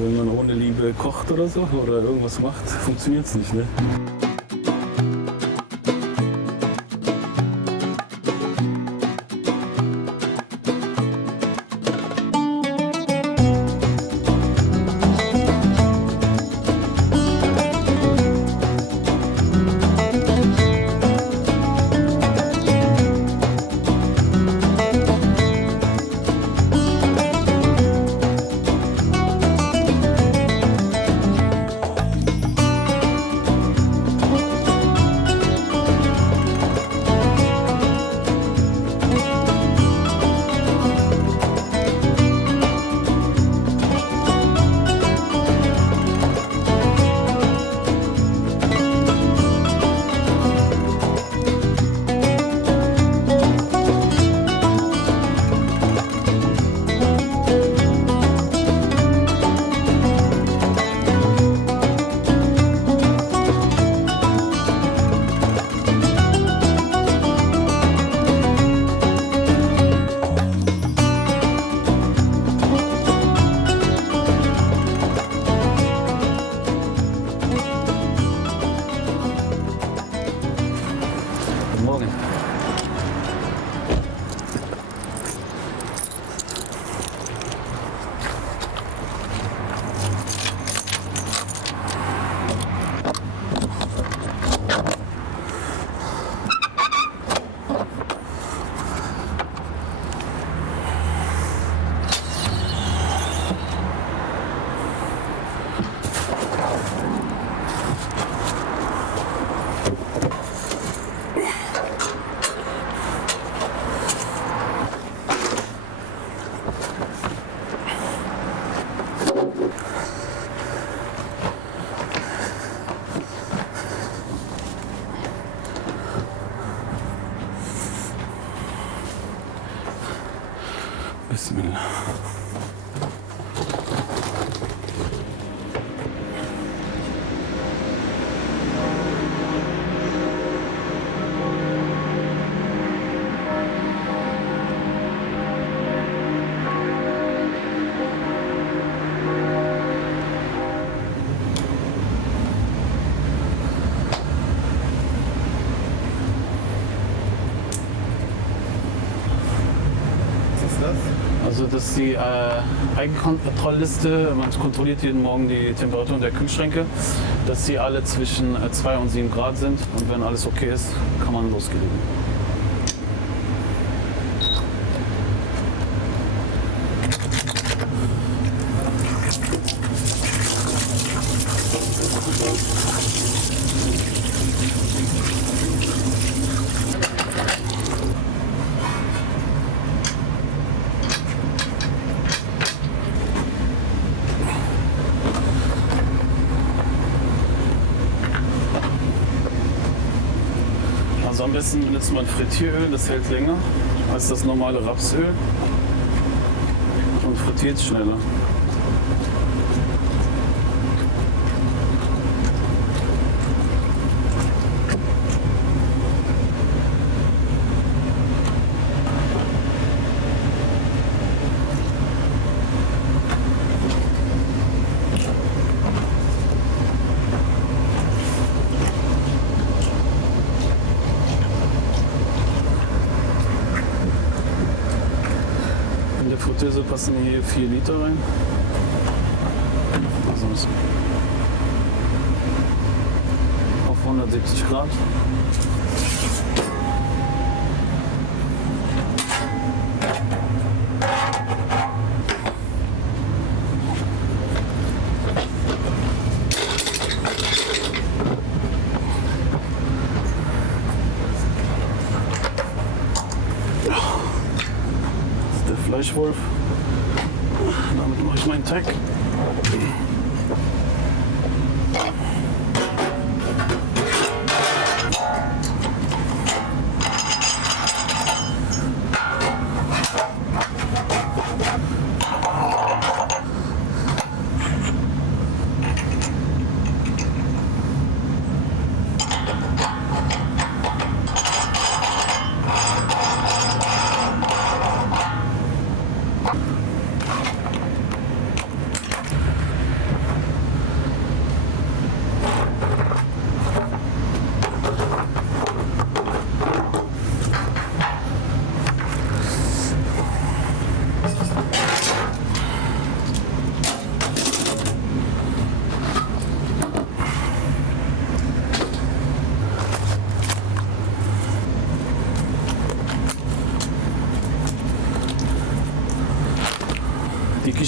wenn man ohne Liebe kocht oder so oder irgendwas macht, funktioniert es nicht, ne? Morgen. Bismillah. Also das ist die Eigenkontrollliste. Man kontrolliert jeden Morgen die Temperatur der Kühlschränke, dass sie alle zwischen 2 und 7 Grad sind. Und wenn alles okay ist, kann man losgehen. Also am besten benutzt man Frittieröl, das hält länger als das normale Rapsöl und frittiert schneller. Fritteuse passen hier 4 Liter rein. Also auf 170 Grad. Fleischwolf. Damit mache ich meinen Teig.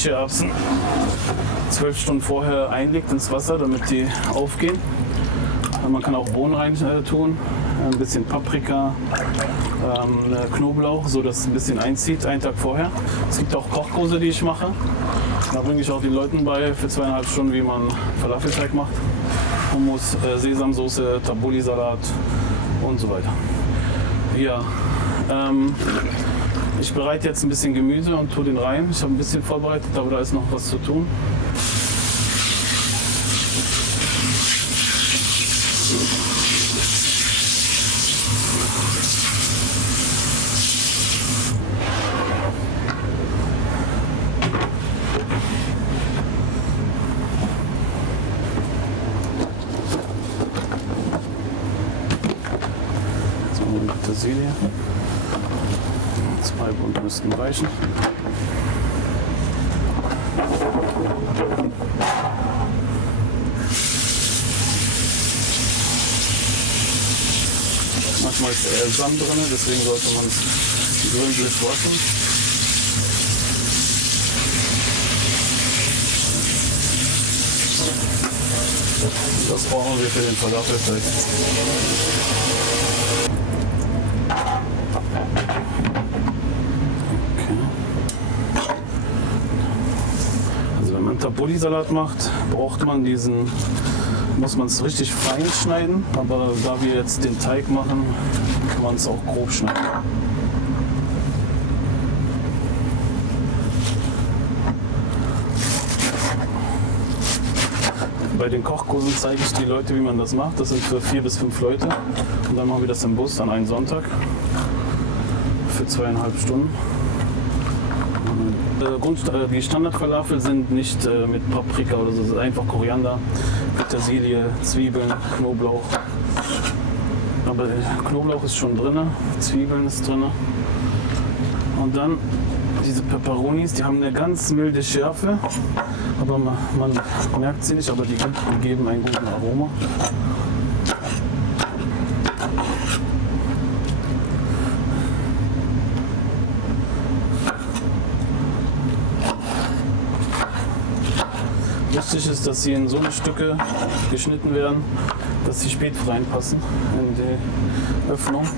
Kichererbsen 12 Stunden vorher einlegt ins Wasser, damit die aufgehen. Man kann auch Bohnen rein tun, ein bisschen Paprika, Knoblauch, so dass es ein bisschen einzieht, einen Tag vorher. Es gibt auch Kochkurse, die ich mache. Da bringe ich auch den Leuten bei für 2,5 Stunden, wie man Falafelteig macht. Hummus, Sesamsoße, Tabbouleh-Salat und so weiter. Ja, ich bereite jetzt ein bisschen Gemüse und tue den rein. Ich habe ein bisschen vorbereitet, aber da ist noch was zu tun. Petersilie. 2 Bund müssten reichen. Manchmal ist Sand drin, deswegen sollte man es gründlich waschen. Das brauchen wir für den Falafelteig. Tabbouleh-Salat macht, braucht man muss man es richtig fein schneiden, aber da wir jetzt den Teig machen, kann man es auch grob schneiden. Bei den Kochkursen zeige ich die Leute, wie man das macht. Das sind für 4 bis 5 Leute und dann machen wir das im Bus an einem Sonntag für 2,5 Stunden. Die Standard-Falafel sind nicht mit Paprika oder so, es ist einfach Koriander, Petersilie, Zwiebeln, Knoblauch. Aber Knoblauch ist schon drin, Zwiebeln ist drin. Und dann diese Peperonis, die haben eine ganz milde Schärfe, aber man merkt sie nicht, aber die geben einen guten Aroma. Wichtig ist, dass sie in so eine Stücke geschnitten werden, dass sie spät reinpassen in die Öffnung.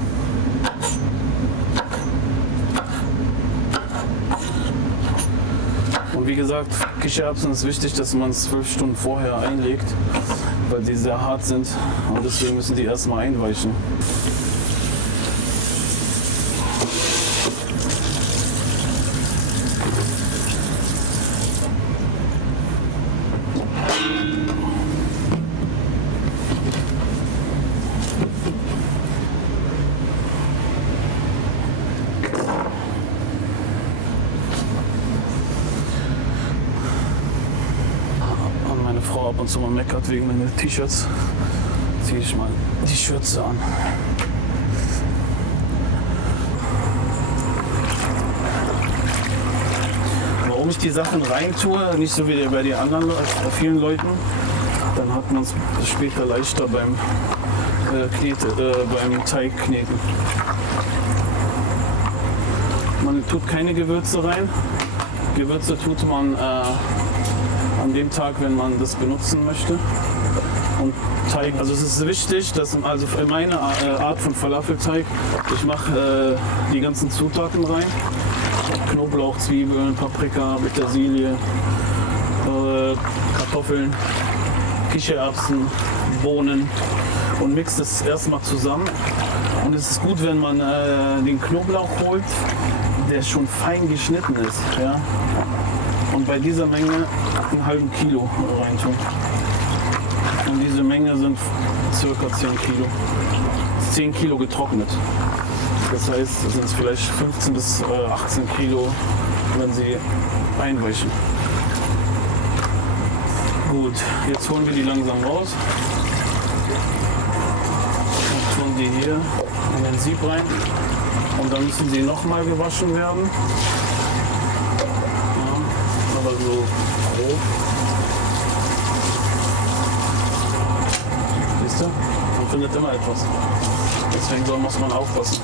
Und wie gesagt, Kichererbsen ist wichtig, dass man es 12 Stunden vorher einlegt, weil sie sehr hart sind und deswegen müssen die erstmal einweichen. Frau ab und zu mal meckert wegen meiner T-Shirts, ziehe ich mal die Schürze an. Warum ich die Sachen rein tue, nicht so wie bei den anderen vielen Leuten, dann hat man es später leichter beim Teigkneten. Man tut keine Gewürze rein. Gewürze tut man an dem Tag, wenn man das benutzen möchte. Und Teig, also es ist wichtig, dass also für meine Art von Falafelteig, ich mache die ganzen Zutaten rein. Knoblauch, Zwiebeln, Paprika, Petersilie, Kartoffeln, Kichererbsen, Bohnen und mixt es erstmal zusammen. Und es ist gut, wenn man den Knoblauch holt, der schon fein geschnitten ist. Ja? Und bei dieser Menge einen halben Kilo reintun. Und diese Menge sind ca. 10 Kilo. 10 Kilo getrocknet. Das heißt, es sind vielleicht 15 bis 18 Kilo, wenn sie einweichen. Gut, jetzt holen wir die langsam raus. Und tun die hier in den Sieb rein. Und dann müssen sie nochmal gewaschen werden. Aber so grob. Siehst du? Man findet immer etwas. Deswegen muss man aufpassen.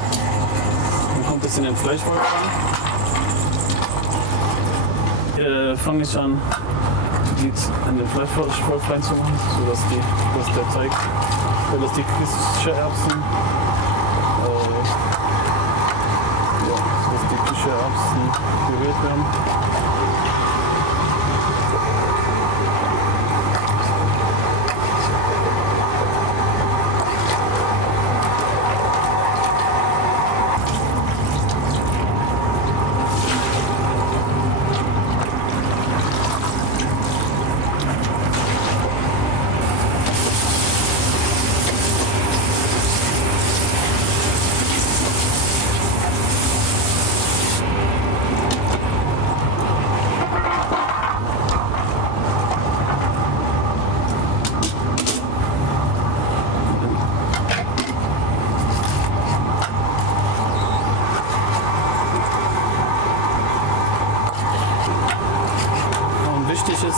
Dann kommt es in den Fleischwolf rein. fange ich an, die in den Fleischwolf reinzumachen, sodass dass die Kichererbsen, sodass die Kichererbsen gerührt werden.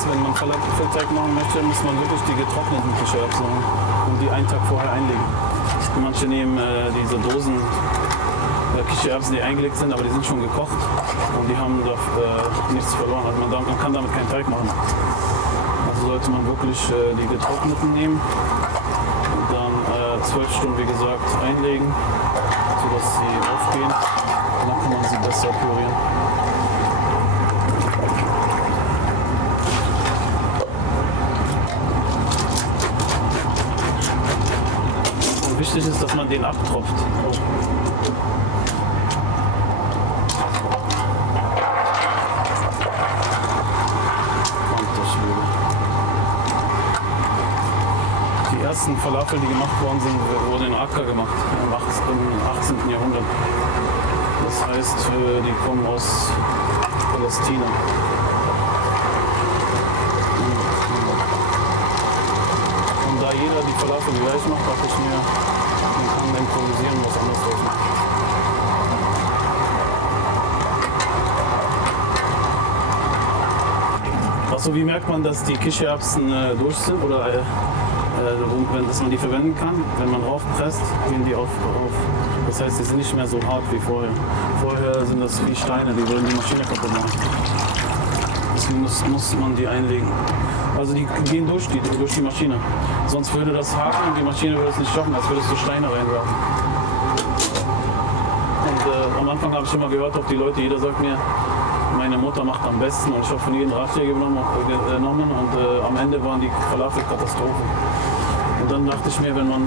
Wenn man Falafelteig machen möchte, muss man wirklich die getrockneten Kichererbsen und die einen Tag vorher einlegen. Und manche nehmen diese Dosen Kichererbsen, die eingelegt sind, aber die sind schon gekocht und die haben da nichts verloren. Also man kann damit keinen Teig machen. Also sollte man wirklich die getrockneten nehmen und dann 12 Stunden, wie gesagt, einlegen, sodass sie aufgehen. Und dann kann man sie besser pürieren. Wichtig ist, dass man den abtropft. Die ersten Falafel, die gemacht worden sind, wurden in Akka gemacht, im 18. Jahrhundert. Das heißt, die kommen aus Palästina. Und da jeder die Falafel gleich macht, dachte ich mir, man kann improvisieren, was anderes draus machen. Achso, wie merkt man, dass die Kichererbsen durch sind oder dass man die verwenden kann? Wenn man raufpresst, gehen die auf. Das heißt, sie sind nicht mehr so hart wie vorher. Vorher sind das wie Steine, die würden die Maschine kaputt machen. Deswegen muss man die einlegen. Also die gehen durch die Maschine. Sonst würde das haken und die Maschine würde es nicht schaffen, als würdest du Steine reinwerfen. Und am Anfang habe ich immer gehört auf die Leute, jeder sagt mir, meine Mutter macht am besten und ich habe von jedem Ratschläge genommen und am Ende waren die Falafel-Katastrophen. Und dann dachte ich mir, wenn man,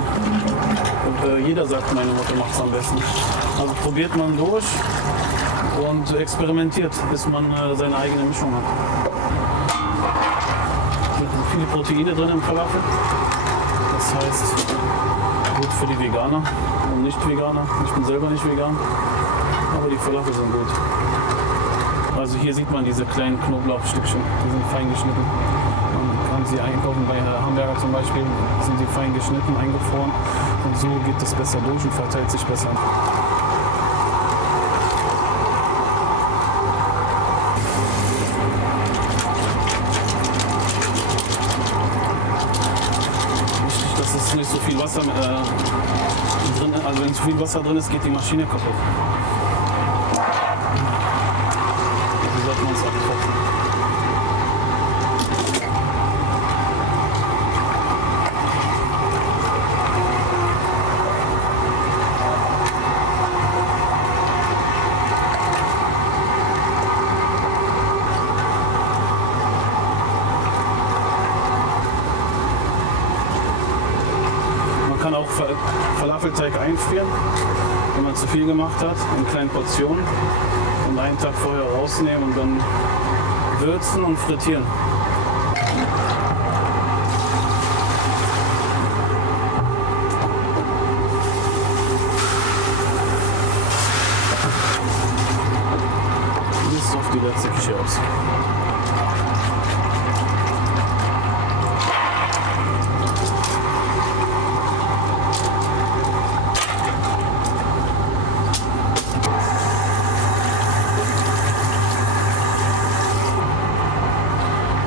jeder sagt, meine Mutter macht es am besten. Also probiert man durch und experimentiert, bis man seine eigene Mischung hat. Mit viele Proteine drin im Falafel. Das heißt, gut für die Veganer und Nicht-Veganer. Ich bin selber nicht vegan, aber die Falafel sind gut. Also hier sieht man diese kleinen Knoblauchstückchen, die sind fein geschnitten. Man kann sie einkaufen bei Hamburger zum Beispiel, sind sie fein geschnitten, eingefroren und so geht es besser durch und verteilt sich besser. Wichtig, dass es nicht so viel Wasser drin ist, also wenn zu viel Wasser drin ist, geht die Maschine kaputt. Man kann auch Falafelteig einfrieren, wenn man zu viel gemacht hat, in kleinen Portionen und einen Tag vorher rausnehmen und dann würzen und frittieren. Bis auf die letzte Kichererbsen.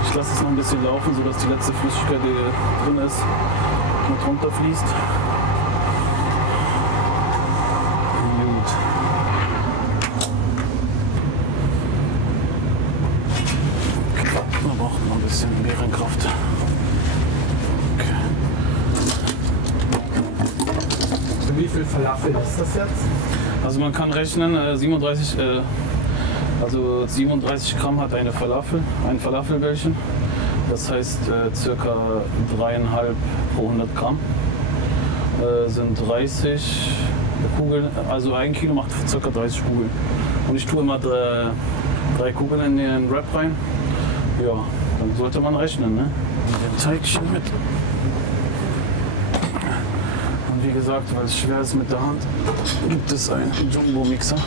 Ich lasse es noch ein bisschen laufen, sodass die letzte Flüssigkeit, die drin ist, mit runterfließt. Gut. viel Falafel ist das jetzt? Also man kann rechnen, 37 Gramm hat ein Falafelbällchen. Das heißt circa 3,5 pro 100 Gramm. Sind 30 Kugeln, also 1 Kilo macht circa 30 Kugeln. Und ich tue immer 3 Kugeln in den Wrap rein. Ja, dann sollte man rechnen, ne? Den Teigchen mit. Und wie gesagt, weil es schwer ist mit der Hand, gibt es einen Jumbo-Mixer. Ja.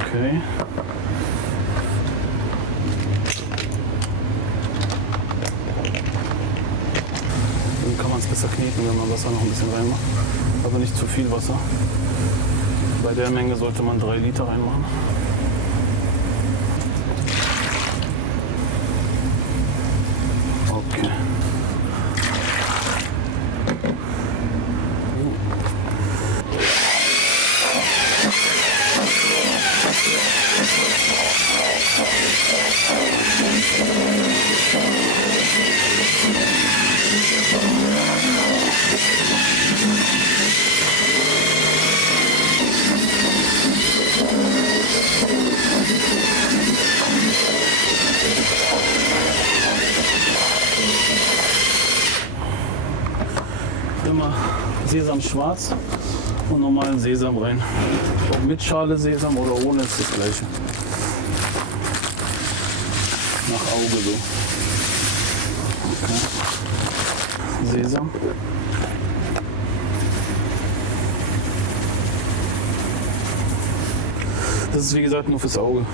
Okay. Dann kann man es besser kneten, wenn man Wasser noch ein bisschen reinmacht. Aber nicht zu viel Wasser. Bei der Menge sollte man 3 Liter reinmachen. Okay. Immer Sesam schwarz und normalen Sesam rein. Ob mit Schale Sesam oder ohne ist das gleiche. Nach Auge so. Okay. Sesam. Das ist wie gesagt nur fürs Auge.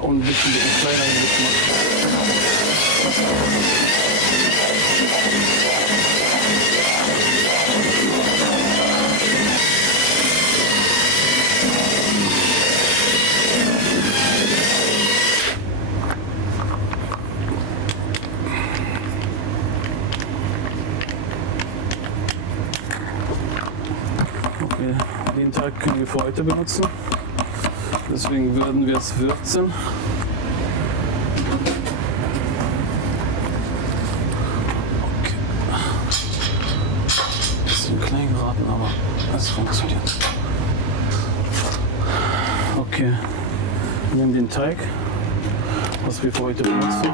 Und ein bisschen kleiner gemacht. Okay, den Teig können wir für heute benutzen. Deswegen würden wir es würzen. Okay. Bisschen klein geraten, aber es funktioniert. Okay, wir nehmen den Teig, was wir für heute benutzen.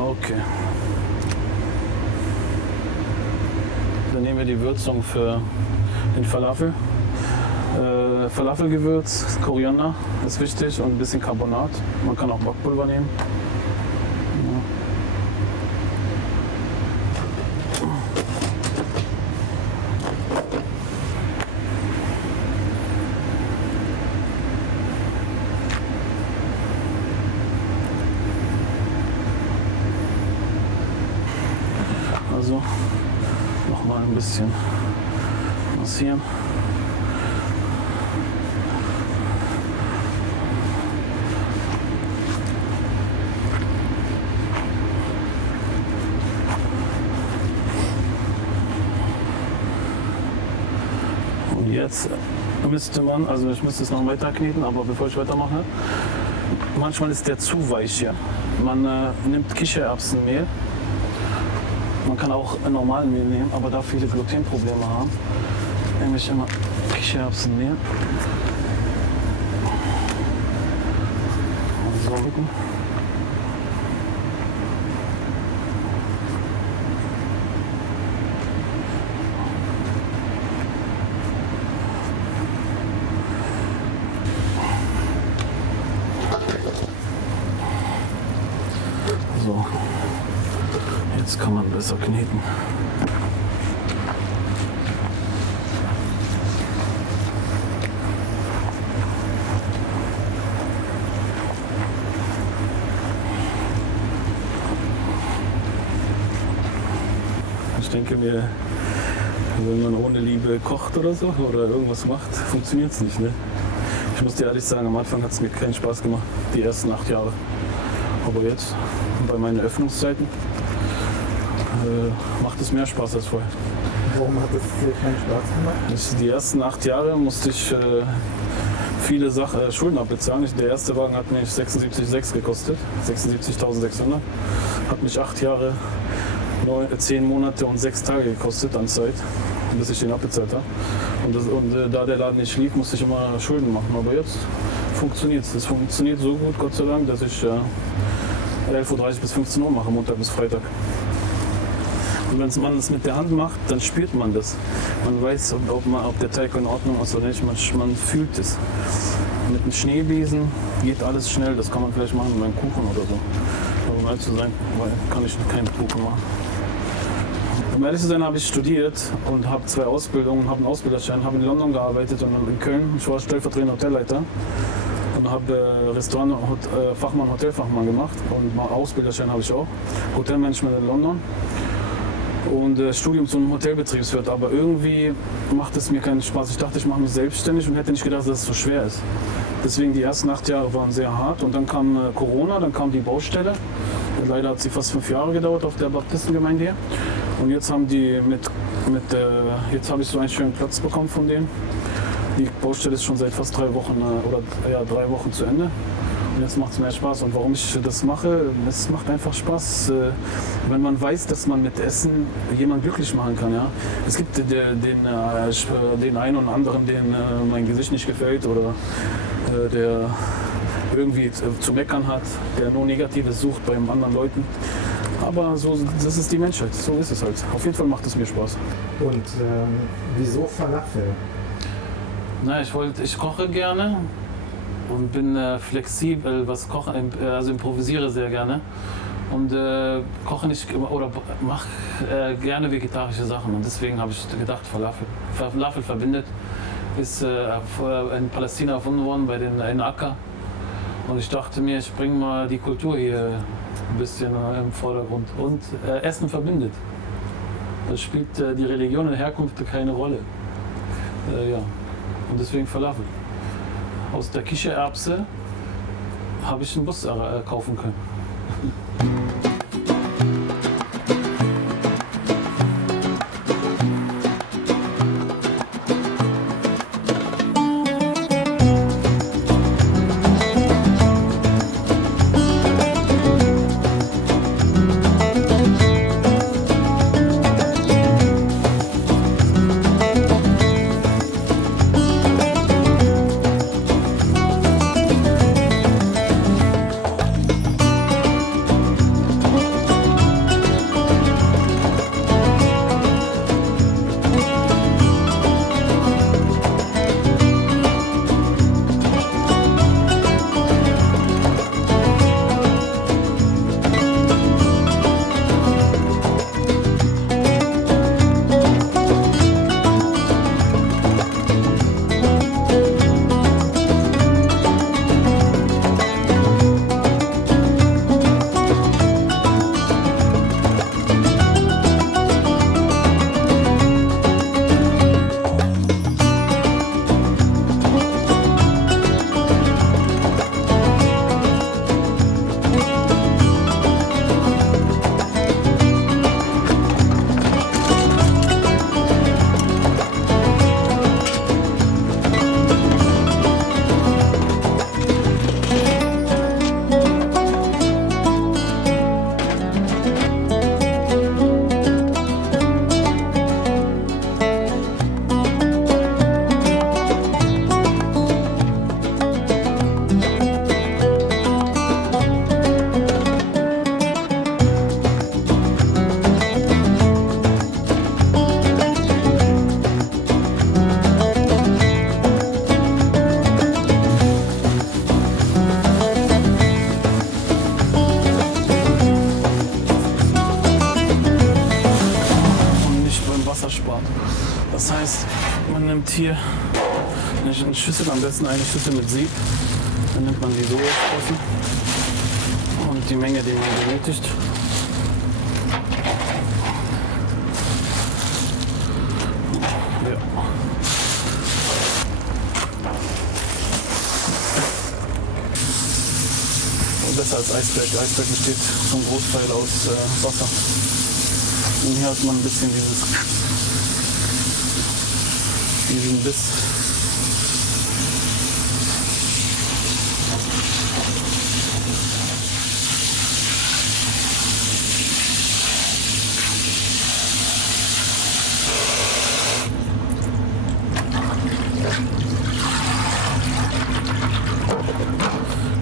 Okay. Dann nehmen wir die Würzung für den Falafel. Falafelgewürz, Koriander ist wichtig und ein bisschen Carbonat. Man kann auch Backpulver nehmen. Also nochmal ein bisschen massieren. Und jetzt müsste man, also ich müsste es noch weiter kneten, aber bevor ich weitermache, manchmal ist der zu weich hier. Man nimmt Kichererbsenmehl. Man kann auch normalen Mehl nehmen, aber da viele Glutenprobleme haben, nehme ich immer Kichererbsenmehl. So rücken. So. Jetzt kann man besser kneten. Ich denke, wir Wenn man ohne Liebe kocht oder so oder irgendwas macht, funktioniert es nicht. Ne? Ich muss dir ehrlich sagen, am Anfang hat es mir keinen Spaß gemacht, die ersten 8 Jahre. Aber jetzt, bei meinen Öffnungszeiten, macht es mehr Spaß als vorher. Warum hat es dir keinen Spaß gemacht? Die ersten 8 Jahre musste ich viele Schulden abbezahlen. Der erste Wagen hat mich 76,6 gekostet, 76.600. Hat mich 8 Jahre, 10 Monate und 6 Tage gekostet an Zeit, bis ich den abbezahlt habe. Und da der Laden nicht lief, musste ich immer Schulden machen. Aber jetzt funktioniert es. Es funktioniert so gut, Gott sei Dank, dass ich 11.30 Uhr bis 15 Uhr mache, Montag bis Freitag. Und wenn man es mit der Hand macht, dann spürt man das. Man weiß, ob der Teig in Ordnung ist oder nicht. Man fühlt es. Mit einem Schneebesen geht alles schnell. Das kann man vielleicht machen mit einem Kuchen oder so. Aber um ehrlich zu sein, kann ich keinen Kuchen machen. Um ehrlich zu sein, habe ich studiert und habe 2 Ausbildungen, habe einen Ausbilderschein, habe in London gearbeitet und in Köln. Ich war stellvertretender Hotelleiter und habe Restaurant-Fachmann, Hotelfachmann gemacht und Ausbilderschein habe ich auch. Hotelmanagement in London. Und Studium zum Hotelbetriebswirt, aber irgendwie macht es mir keinen Spaß. Ich dachte, ich mache mich selbstständig und hätte nicht gedacht, dass es so schwer ist. Deswegen die ersten 8 Jahre waren sehr hart und dann kam Corona, dann kam die Baustelle. Leider hat sie fast 5 Jahre gedauert auf der Baptistengemeinde hier. Und jetzt haben die jetzt habe ich so einen schönen Platz bekommen von denen. Die Baustelle ist schon seit fast 3 Wochen 3 Wochen zu Ende. Und jetzt macht es mehr Spaß. Und warum ich das mache, es macht einfach Spaß, wenn man weiß, dass man mit Essen jemanden glücklich machen kann. Ja? Es gibt den einen oder anderen, dem mein Gesicht nicht gefällt oder der irgendwie zu meckern hat, der nur Negatives sucht bei anderen Leuten. Aber so, das ist die Menschheit, so ist es halt. Auf jeden Fall macht es mir Spaß. Und wieso Falafel? Na, ich koche gerne und bin flexibel, was Kochen, also improvisiere sehr gerne und koche nicht oder mache gerne vegetarische Sachen und deswegen habe ich gedacht, Falafel verbindet, ist in Palästina erfunden worden in Akka und ich dachte mir, ich bringe mal die Kultur hier ein bisschen im Vordergrund und Essen verbindet. Da spielt die Religion und Herkunft keine Rolle. Ja. Und deswegen Falafel. Aus der Kichererbse habe ich einen Bus kaufen können. Das heißt, man nimmt hier eine Schüssel, am besten eine Schüssel mit Sieb. Dann nimmt man die Sojasprossen und die Menge, die man benötigt. Eisberg. Eisberg besteht zum Großteil aus Wasser. Und hier hat man ein bisschen diesen Biss.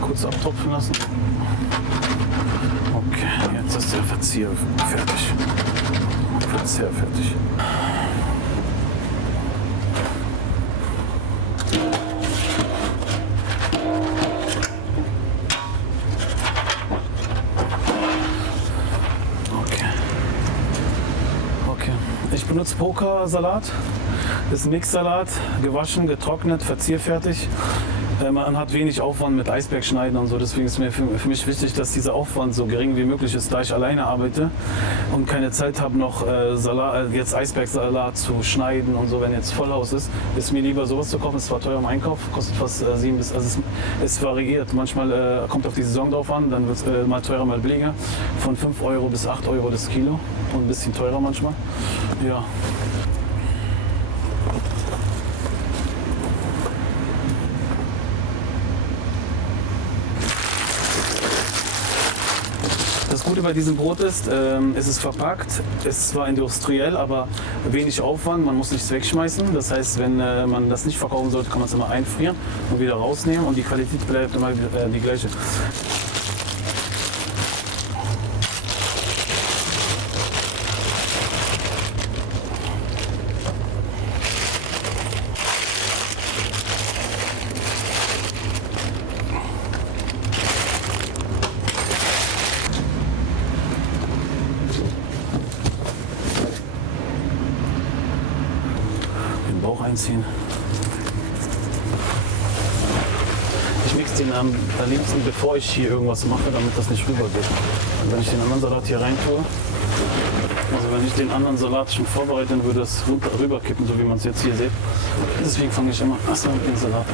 Kurz abtropfen lassen. Okay, jetzt ist der Verzier fertig. Verzehr fertig. Okay. Ich benutze Pokersalat. Das ist ein Mixsalat, gewaschen, getrocknet, verzierfertig. Man hat wenig Aufwand mit Eisberg schneiden und so, deswegen ist mir für mich wichtig, dass dieser Aufwand so gering wie möglich ist, da ich alleine arbeite und keine Zeit habe, noch jetzt Eisbergsalat zu schneiden und so, wenn jetzt Vollhaus ist mir lieber sowas zu kaufen. Es ist zwar teuer im Einkauf, kostet fast 7 bis, also es variiert. Manchmal kommt auf die Saison drauf an, dann wird es mal teurer, mal billiger. Von 5 Euro bis 8 Euro das Kilo und ein bisschen teurer manchmal. Ja. Das Gute bei diesem Brot ist, es ist verpackt, es ist zwar industriell, aber wenig Aufwand, man muss nichts wegschmeißen. Das heißt, wenn man das nicht verkaufen sollte, kann man es immer einfrieren und wieder rausnehmen und die Qualität bleibt immer die gleiche. Bauch einziehen. Ich mixe den am liebsten, bevor ich hier irgendwas mache, damit das nicht rübergeht. Und wenn ich den anderen Salat hier rein tue, also wenn ich den anderen Salat schon vorbereite, dann würde das rüberkippen, so wie man es jetzt hier sieht. Deswegen fange ich immer erstmal mit dem Salat an.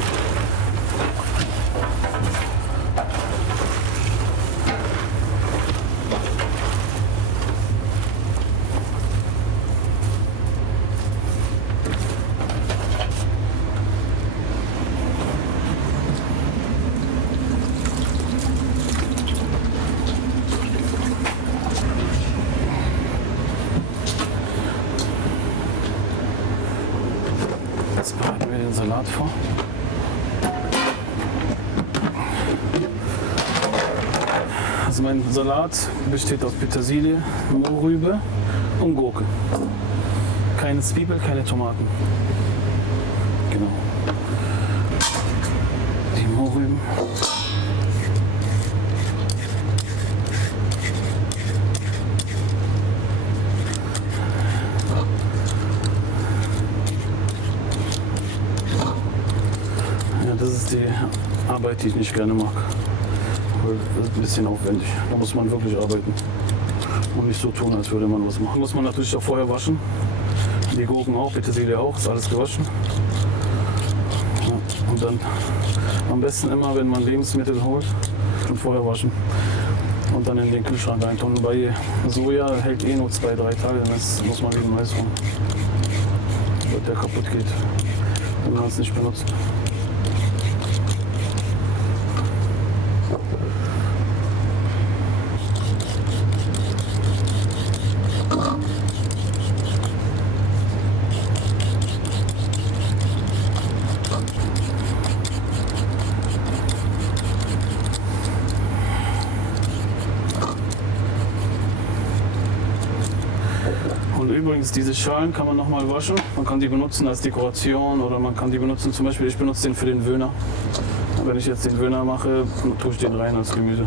Jetzt bereiten wir den Salat vor. Also mein Salat besteht aus Petersilie, Mohrrübe und Gurke. Keine Zwiebel, keine Tomaten. Genau. Die Mohrrüben. Das ist die Arbeit, die ich nicht gerne mag. Das ist ein bisschen aufwendig. Da muss man wirklich arbeiten und nicht so tun, als würde man was machen. Muss man natürlich auch vorher waschen. Die Gurken auch, Petersilie auch, ist alles gewaschen. Und dann am besten immer, wenn man Lebensmittel holt, schon vorher waschen und dann in den Kühlschrank reintun. Bei Soja hält nur 2-3 Tage, das muss man wie Mais holen, weil der kaputt geht, wenn man es nicht benutzt. Und übrigens, diese Schalen kann man nochmal waschen. Man kann die benutzen als Dekoration oder man kann die benutzen, zum Beispiel ich benutze den für den Wöhner. Wenn ich jetzt den Wöhner mache, tue ich den rein als Gemüse.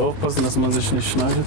Aufpassen, dass man sich nicht schneidet.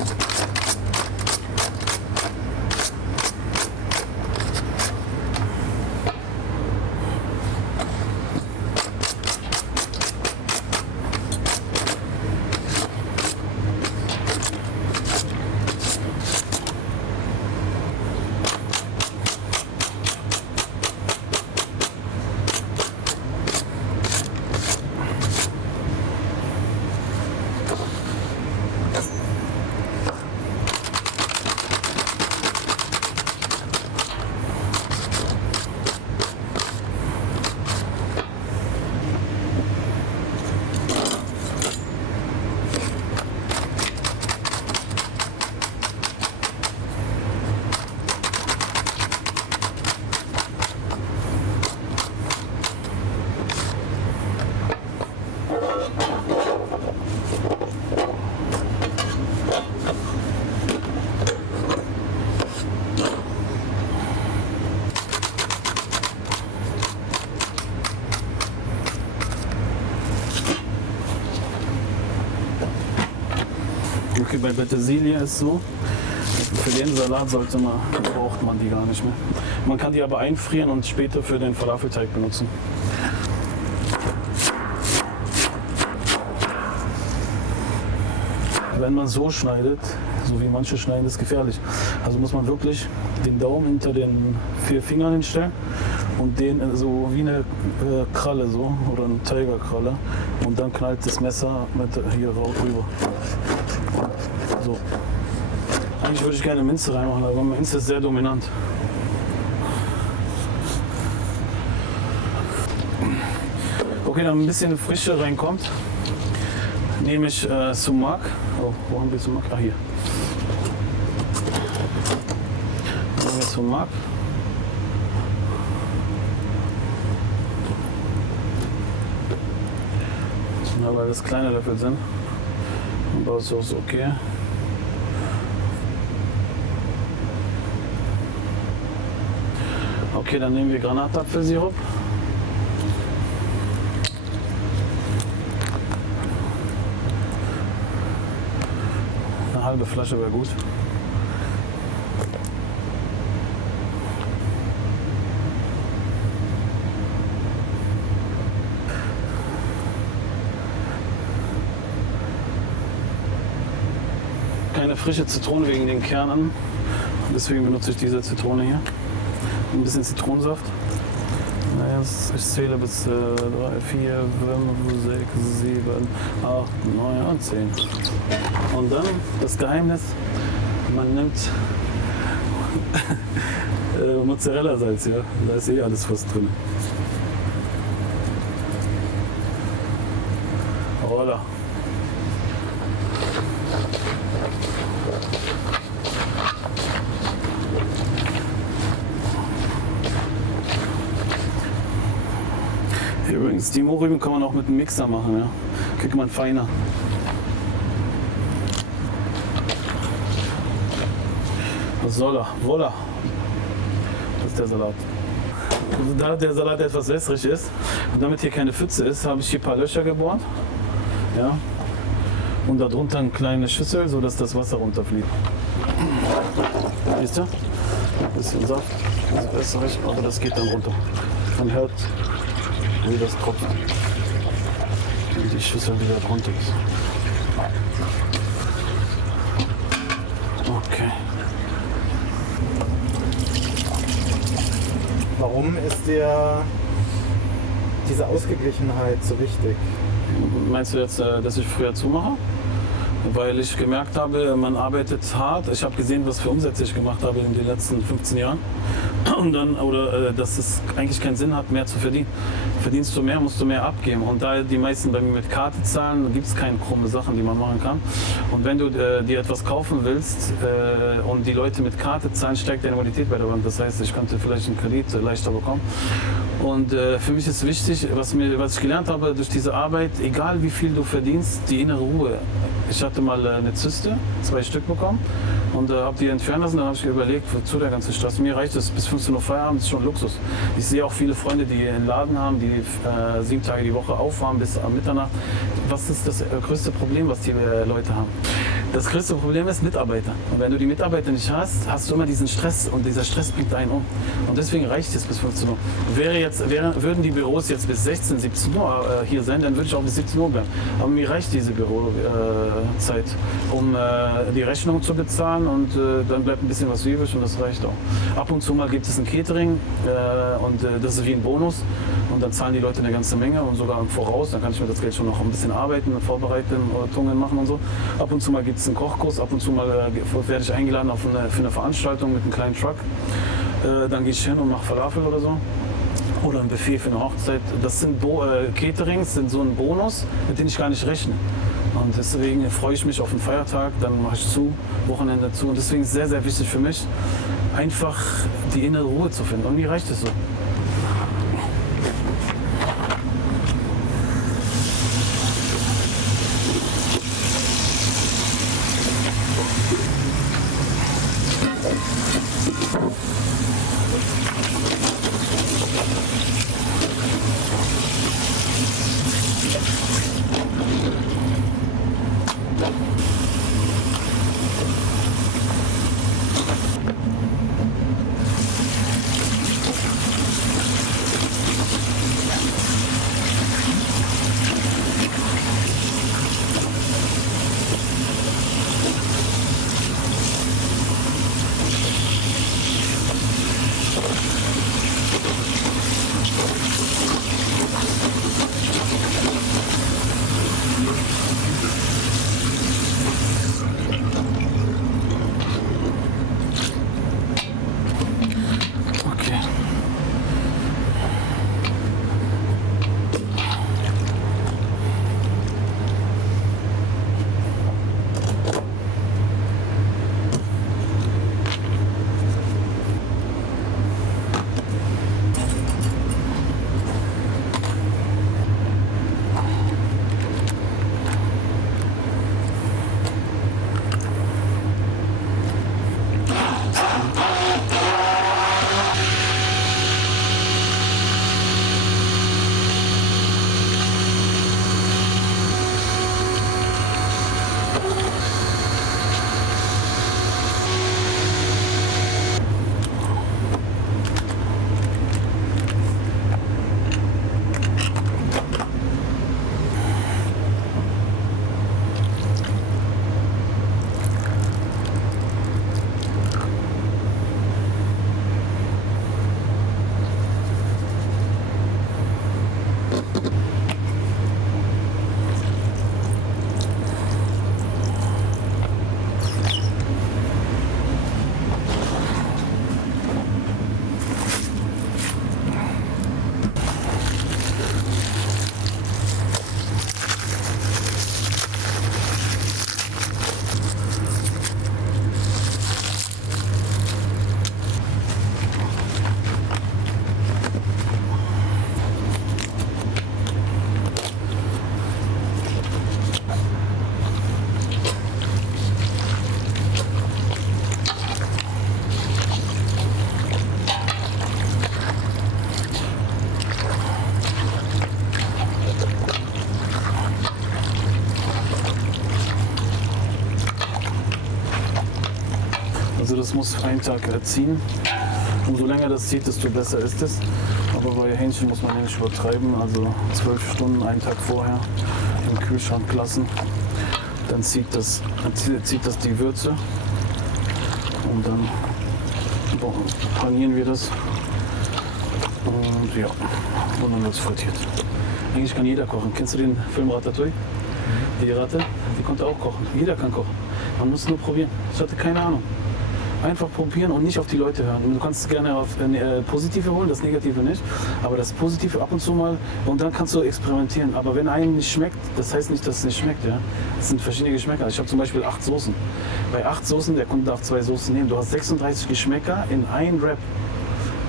Okay, bei Petersilie ist so. Für den Salat braucht man die gar nicht mehr. Man kann die aber einfrieren und später für den Falafelteig benutzen. Wenn man so schneidet, so wie manche schneiden, ist gefährlich. Also muss man wirklich den Daumen hinter den 4 Fingern hinstellen und den so wie eine Kralle so oder eine Tigerkralle und dann knallt das Messer mit hier rüber. So. Eigentlich würde ich gerne Minze reinmachen, aber Minze ist sehr dominant. Okay, dann ein bisschen Frische reinkommt, nehme ich Sumac. Oh, wo haben wir Sumac? Ah, hier. Nehmen wir Sumac. Ja, weil das kleine Löffel sind. Aber so ist okay. Okay, dann nehmen wir Granatapfelsirup. Eine halbe Flasche wäre gut. Keine frische Zitrone wegen den Kernen. Deswegen benutze ich diese Zitrone hier. Ein bisschen Zitronensaft. Ich zähle bis 3, 4, 5, 6, 7, 8, 9 und 10. Und dann das Geheimnis, man nimmt Mozzarella-Salz, ja. Da ist eh alles fast drin. Voilà. Übrigens, die Mohrrüben kann man auch mit einem Mixer machen, ja. Kriegt man feiner. Was soll er? Voila. Das ist der Salat. Da der Salat etwas wässrig ist und damit hier keine Pfütze ist, habe ich hier ein paar Löcher gebohrt. Ja. Und darunter eine kleine Schüssel, sodass das Wasser runterfließt. Siehst du? Ein bisschen Saft, das ist wässrig, aber das geht dann runter. Man hört, wie das tropft. Und die Schüssel wieder drunter ist. Okay. Warum ist dir diese Ausgeglichenheit so wichtig? Meinst du jetzt, dass ich früher zumache? Weil ich gemerkt habe, man arbeitet hart. Ich habe gesehen, was für Umsätze ich gemacht habe in den letzten 15 Jahren. Und dann, dass es eigentlich keinen Sinn hat, mehr zu verdienen. Verdienst du mehr, musst du mehr abgeben. Und da die meisten bei mir mit Karte zahlen, gibt es keine krumme Sachen, die man machen kann. Und wenn du dir etwas kaufen willst und die Leute mit Karte zahlen, steigt deine Bonität bei der Bank. Das heißt, ich könnte vielleicht einen Kredit leichter bekommen. Und für mich ist wichtig, was ich gelernt habe durch diese Arbeit, egal wie viel du verdienst, die innere Ruhe. Ich hatte mal eine Zyste, 2 Stück bekommen und habe die entfernen lassen. Dann habe ich überlegt, wozu der ganze Stress. Mir reicht es bis 15 Uhr Feierabend, ist schon Luxus. Ich sehe auch viele Freunde, die einen Laden haben, die 7 Tage die Woche aufhaben bis am Mitternacht. Was ist das größte Problem, was die Leute haben? Das größte Problem ist Mitarbeiter. Und wenn du die Mitarbeiter nicht hast, hast du immer diesen Stress und dieser Stress bringt einen um. Und deswegen reicht es bis 15 Uhr. Würden die Büros jetzt bis 16, 17 Uhr hier sein, dann würde ich auch bis 17 Uhr bleiben. Aber mir reicht diese Bürozeit, um die Rechnung zu bezahlen und dann bleibt ein bisschen was übrig und das reicht auch. Ab und zu mal gibt es ein Catering und das ist wie ein Bonus und dann zahlen die Eine ganze Menge und sogar im Voraus. Dann kann ich mir das Geld schon noch ein bisschen arbeiten, Vorbereitungen machen und so. Ab und zu mal gibt es einen Kochkurs, ab und zu mal werde ich eingeladen für eine Veranstaltung mit einem kleinen Truck. Dann gehe ich hin und mache Falafel oder so. Oder ein Buffet für eine Hochzeit. Das sind Caterings, sind so ein Bonus, mit dem ich gar nicht rechne. Und deswegen freue ich mich auf den Feiertag, dann mache ich zu, Wochenende zu. Und deswegen ist es sehr, sehr wichtig für mich, einfach die innere Ruhe zu finden. Und mir reicht es so. das muss einen Tag ziehen. Umso länger das zieht, desto besser ist es. Aber bei Hähnchen muss man ja nicht übertreiben. Also 12 Stunden, einen Tag vorher im Kühlschrank lassen. Dann zieht das die Würze. Und dann panieren wir das. Und ja, und dann wird es frittiert. Eigentlich kann jeder kochen. Kennst du den Film Ratatouille? Die Ratte, die konnte auch kochen. Jeder kann kochen. Man muss nur probieren. Ich hatte keine Ahnung. Einfach probieren und nicht auf die Leute hören. Du kannst gerne auf Positive holen, das Negative nicht. Aber das Positive ab und zu mal und dann kannst du experimentieren. Aber wenn einem nicht schmeckt, das heißt nicht, dass es nicht schmeckt. Ja? Es sind verschiedene Geschmäcker. Ich habe zum Beispiel 8 Soßen. Bei 8 Soßen, der Kunde darf 2 Soßen nehmen. Du hast 36 Geschmäcker in ein Wrap.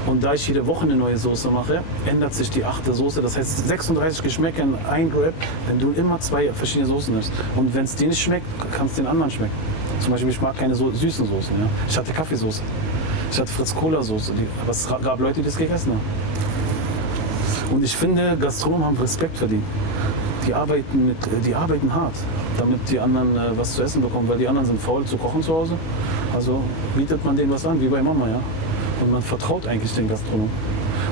Und da ich jede Woche eine neue Soße mache, ändert sich die 8. Soße. Das heißt 36 Geschmäcker in ein Wrap, wenn du immer 2 verschiedene Soßen nimmst. Und wenn es dir nicht schmeckt, kann es den anderen schmecken. Zum Beispiel, ich mag keine süßen Soßen. Ja? Ich hatte Kaffeesoße. Ich hatte Fritz-Cola-Soße. Aber es gab Leute, die das gegessen haben. Und ich finde, Gastronomen haben Respekt verdient. Die arbeiten hart, damit die anderen was zu essen bekommen. Weil die anderen sind faul zu kochen zu Hause. Also bietet man denen was an, wie bei Mama. Ja? Und man vertraut eigentlich den Gastronomen.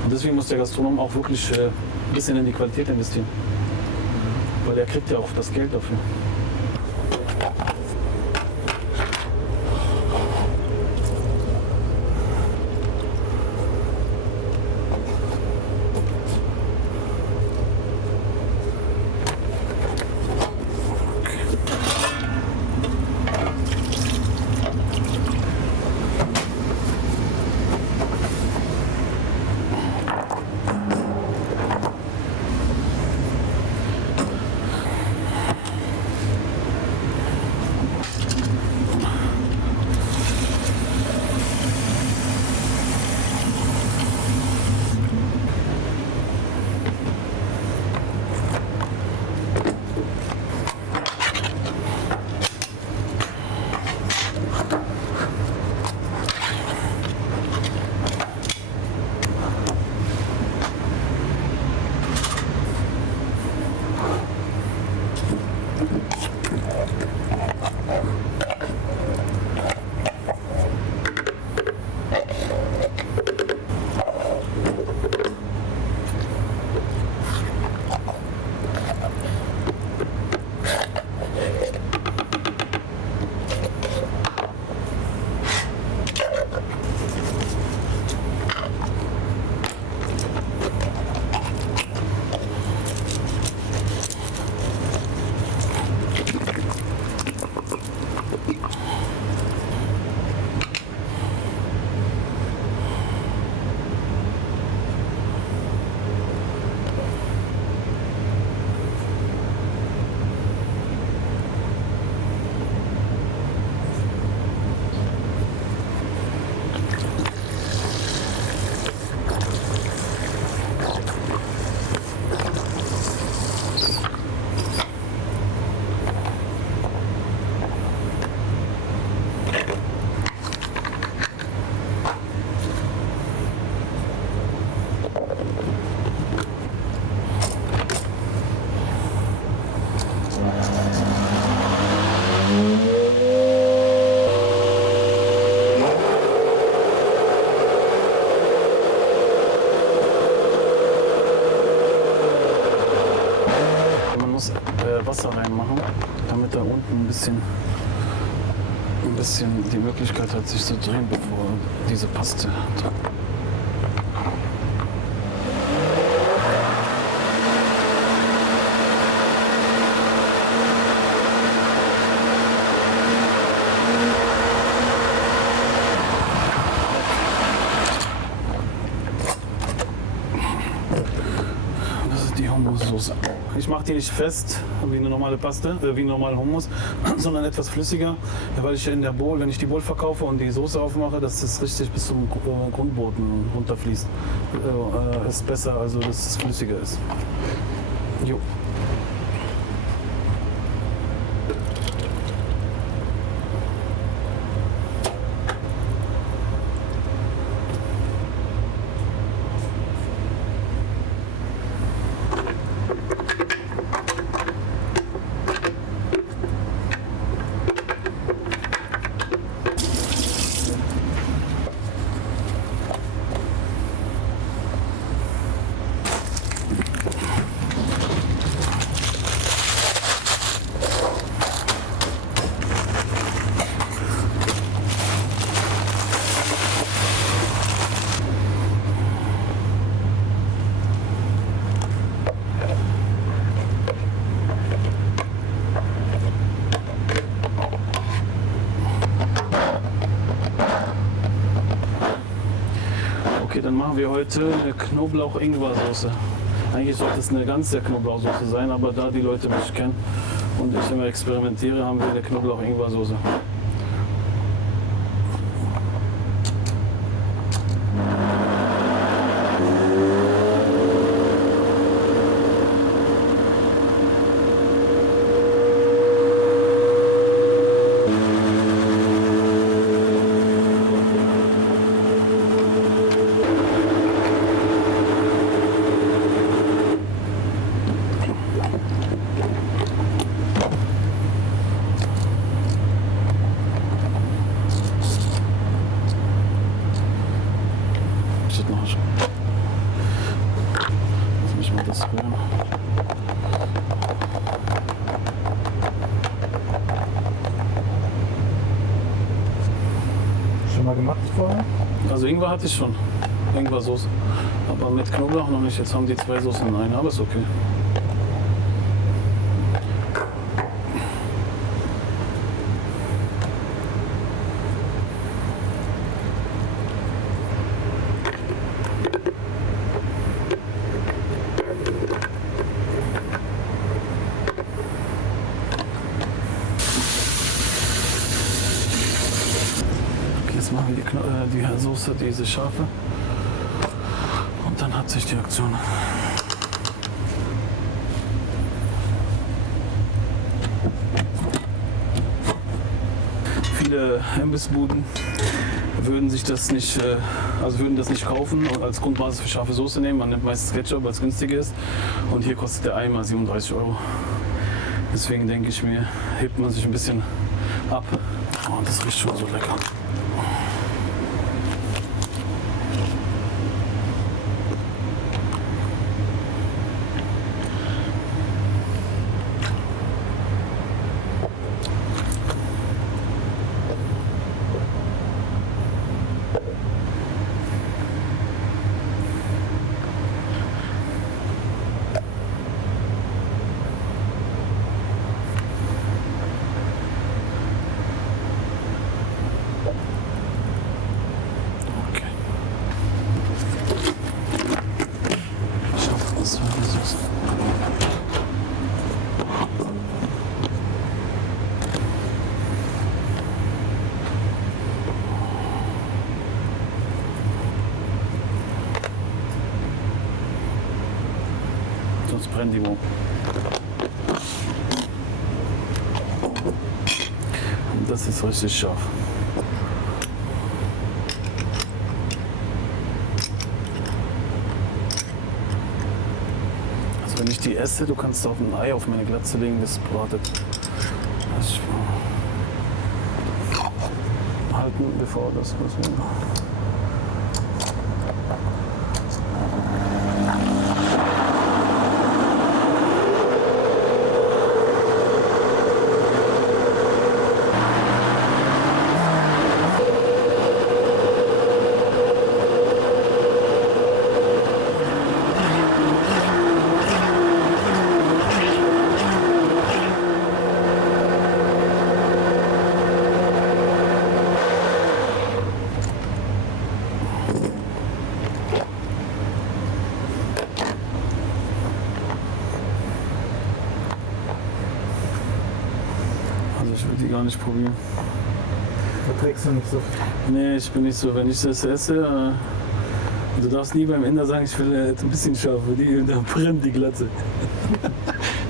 Und deswegen muss der Gastronom auch wirklich ein bisschen in die Qualität investieren. Weil er kriegt ja auch das Geld dafür. Wasser reinmachen, damit da unten ein bisschen die Möglichkeit hat, sich zu drehen, bevor diese Paste hat. Hummussoße. Ich mache die nicht fest wie eine normale Paste, wie ein normaler Hummus, sondern etwas flüssiger, weil ich in der Bowl, wenn ich die Bowl verkaufe und die Soße aufmache, dass das richtig bis zum Grundboden runterfließt. Ist besser, also dass es flüssiger ist. Jo. wir heute eine Knoblauch-Ingwer-Soße. Eigentlich sollte es eine ganze Knoblauchsoße sein, aber da die Leute mich kennen und ich immer experimentiere, haben wir eine Knoblauch-Ingwer-Soße. Lass mich mal das rühren. Schon mal gemacht vorher? Also Ingwer hatte ich schon. Ingwer-Soße. Aber mit Knoblauch noch nicht. Jetzt haben die 2 Soßen in einer, aber ist okay. Jetzt machen wir die Soße, diese scharfe. Und dann hat sich die Aktion. Viele Imbissbuden würden sich das nicht, würden das nicht kaufen und als Grundbasis für scharfe Soße nehmen. Man nimmt meistens Ketchup, weil es günstig ist. Und hier kostet der Eimer 37 €. Deswegen denke ich mir, hebt man sich ein bisschen ab. Oh, das riecht schon so lecker. Sonst brennen die Mo. Und das ist richtig scharf. Also wenn ich die esse, du kannst auf ein Ei auf meine Glatze legen, das bratet. Das halten, bevor das was. Ich will die gar nicht probieren. Verträgst du nicht so viel? Nee, ich bin nicht so. Wenn ich das esse, du darfst nie beim Inder sagen, ich will ein bisschen scharf, weil dann brennt die Glatze.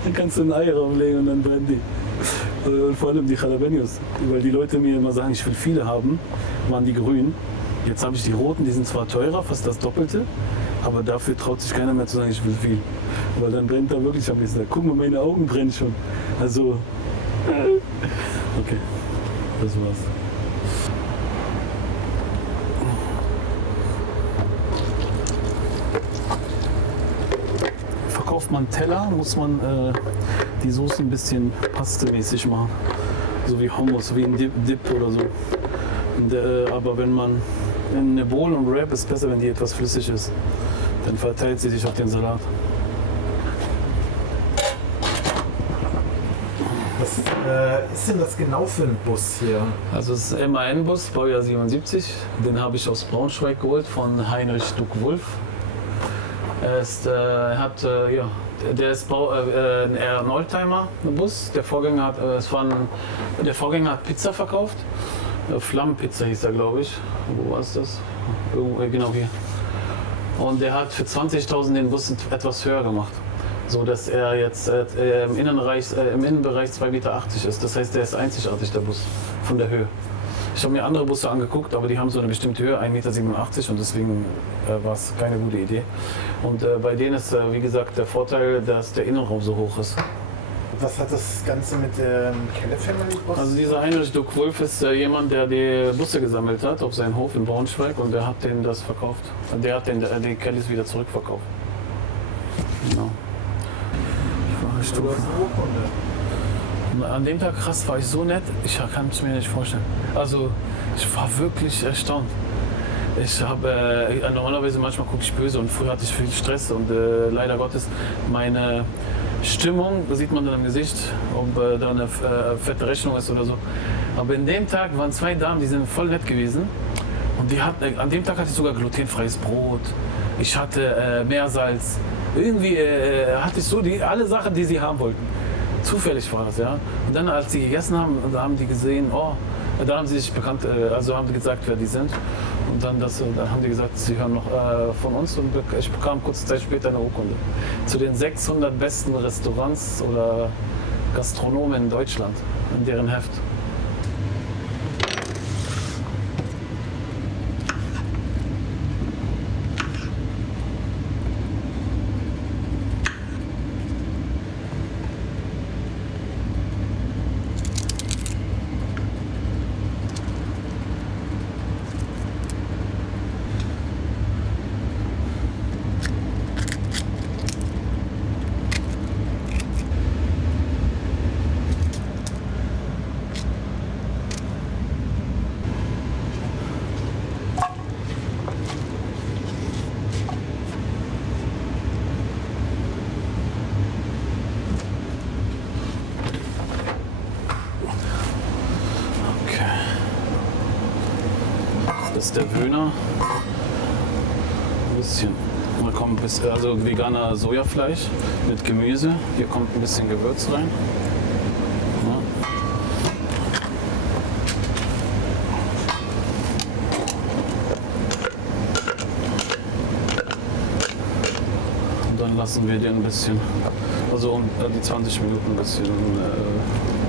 Dann kannst du ein Ei drauflegen und dann brennen die. Und vor allem die Jalapenos. Weil die Leute mir immer sagen, ich will viele haben, waren die grün. Jetzt habe ich die roten, die sind zwar teurer, fast das Doppelte, aber dafür traut sich keiner mehr zu sagen, ich will viel. Weil dann brennt da wirklich am nächsten Tag. Guck mal, meine Augen brennen schon. Also, okay, das war's. Verkauft man Teller, muss man die Soße ein bisschen pastemäßig machen. So wie Hummus, wie ein Dip oder so. Und, aber wenn man eine Bowl und Wrap ist besser, wenn die etwas flüssig ist. Dann verteilt sie sich auf den Salat. Was ist denn das genau für ein Bus hier? Also es ist ein MAN-Bus, Baujahr 77. Den habe ich aus Braunschweig geholt von Heinrich Duck-Wulff. Der ist ein eher ein Oldtimer-Bus. Der Vorgänger hat Pizza verkauft. Flammenpizza hieß er, glaube ich. Wo war es das? Genau hier. Und der hat für 20.000 den Bus etwas höher gemacht. So dass er jetzt im Innenbereich 2,80 Meter ist. Das heißt, der ist einzigartig, der Bus, von der Höhe. Ich habe mir andere Busse angeguckt, aber die haben so eine bestimmte Höhe, 1,87 Meter, und deswegen war es keine gute Idee. Und bei denen ist, wie gesagt, der Vorteil, dass der Innenraum so hoch ist. Was hat das Ganze mit dem Keller Family Bus? Also dieser Heinrich Duck-Wulff ist jemand, der die Busse gesammelt hat auf seinen Hof in Braunschweig, und der hat denen das verkauft. Der hat den Kellys wieder zurückverkauft. Genau. Du hast eine Urkunde. An dem Tag krass war ich so nett, ich kann es mir nicht vorstellen. Also ich war wirklich erstaunt. Ich habe normalerweise manchmal gucke ich böse, und früher hatte ich viel Stress, und leider Gottes meine Stimmung, das sieht man dann im Gesicht, ob da eine fette Rechnung ist oder so. Aber in dem Tag waren 2 Damen, die sind voll nett gewesen, und an dem Tag hatte ich sogar glutenfreies Brot. Ich hatte Meersalz. Irgendwie hatte ich so alle Sachen, die sie haben wollten. Zufällig war das, ja. Und dann, als sie gegessen haben, da haben die gesehen, da haben sie sich bekannt, also haben die gesagt, wer die sind. Und dann haben die gesagt, sie hören noch von uns, und ich bekam kurze Zeit später eine Urkunde zu den 600 besten Restaurants oder Gastronomen in Deutschland, in deren Heft. Das ist der Wöhner. Ein bisschen. Da kommt also veganer Sojafleisch mit Gemüse. Hier kommt ein bisschen Gewürz rein. Ja. Und dann lassen wir den ein bisschen, also um die 20 Minuten ein bisschen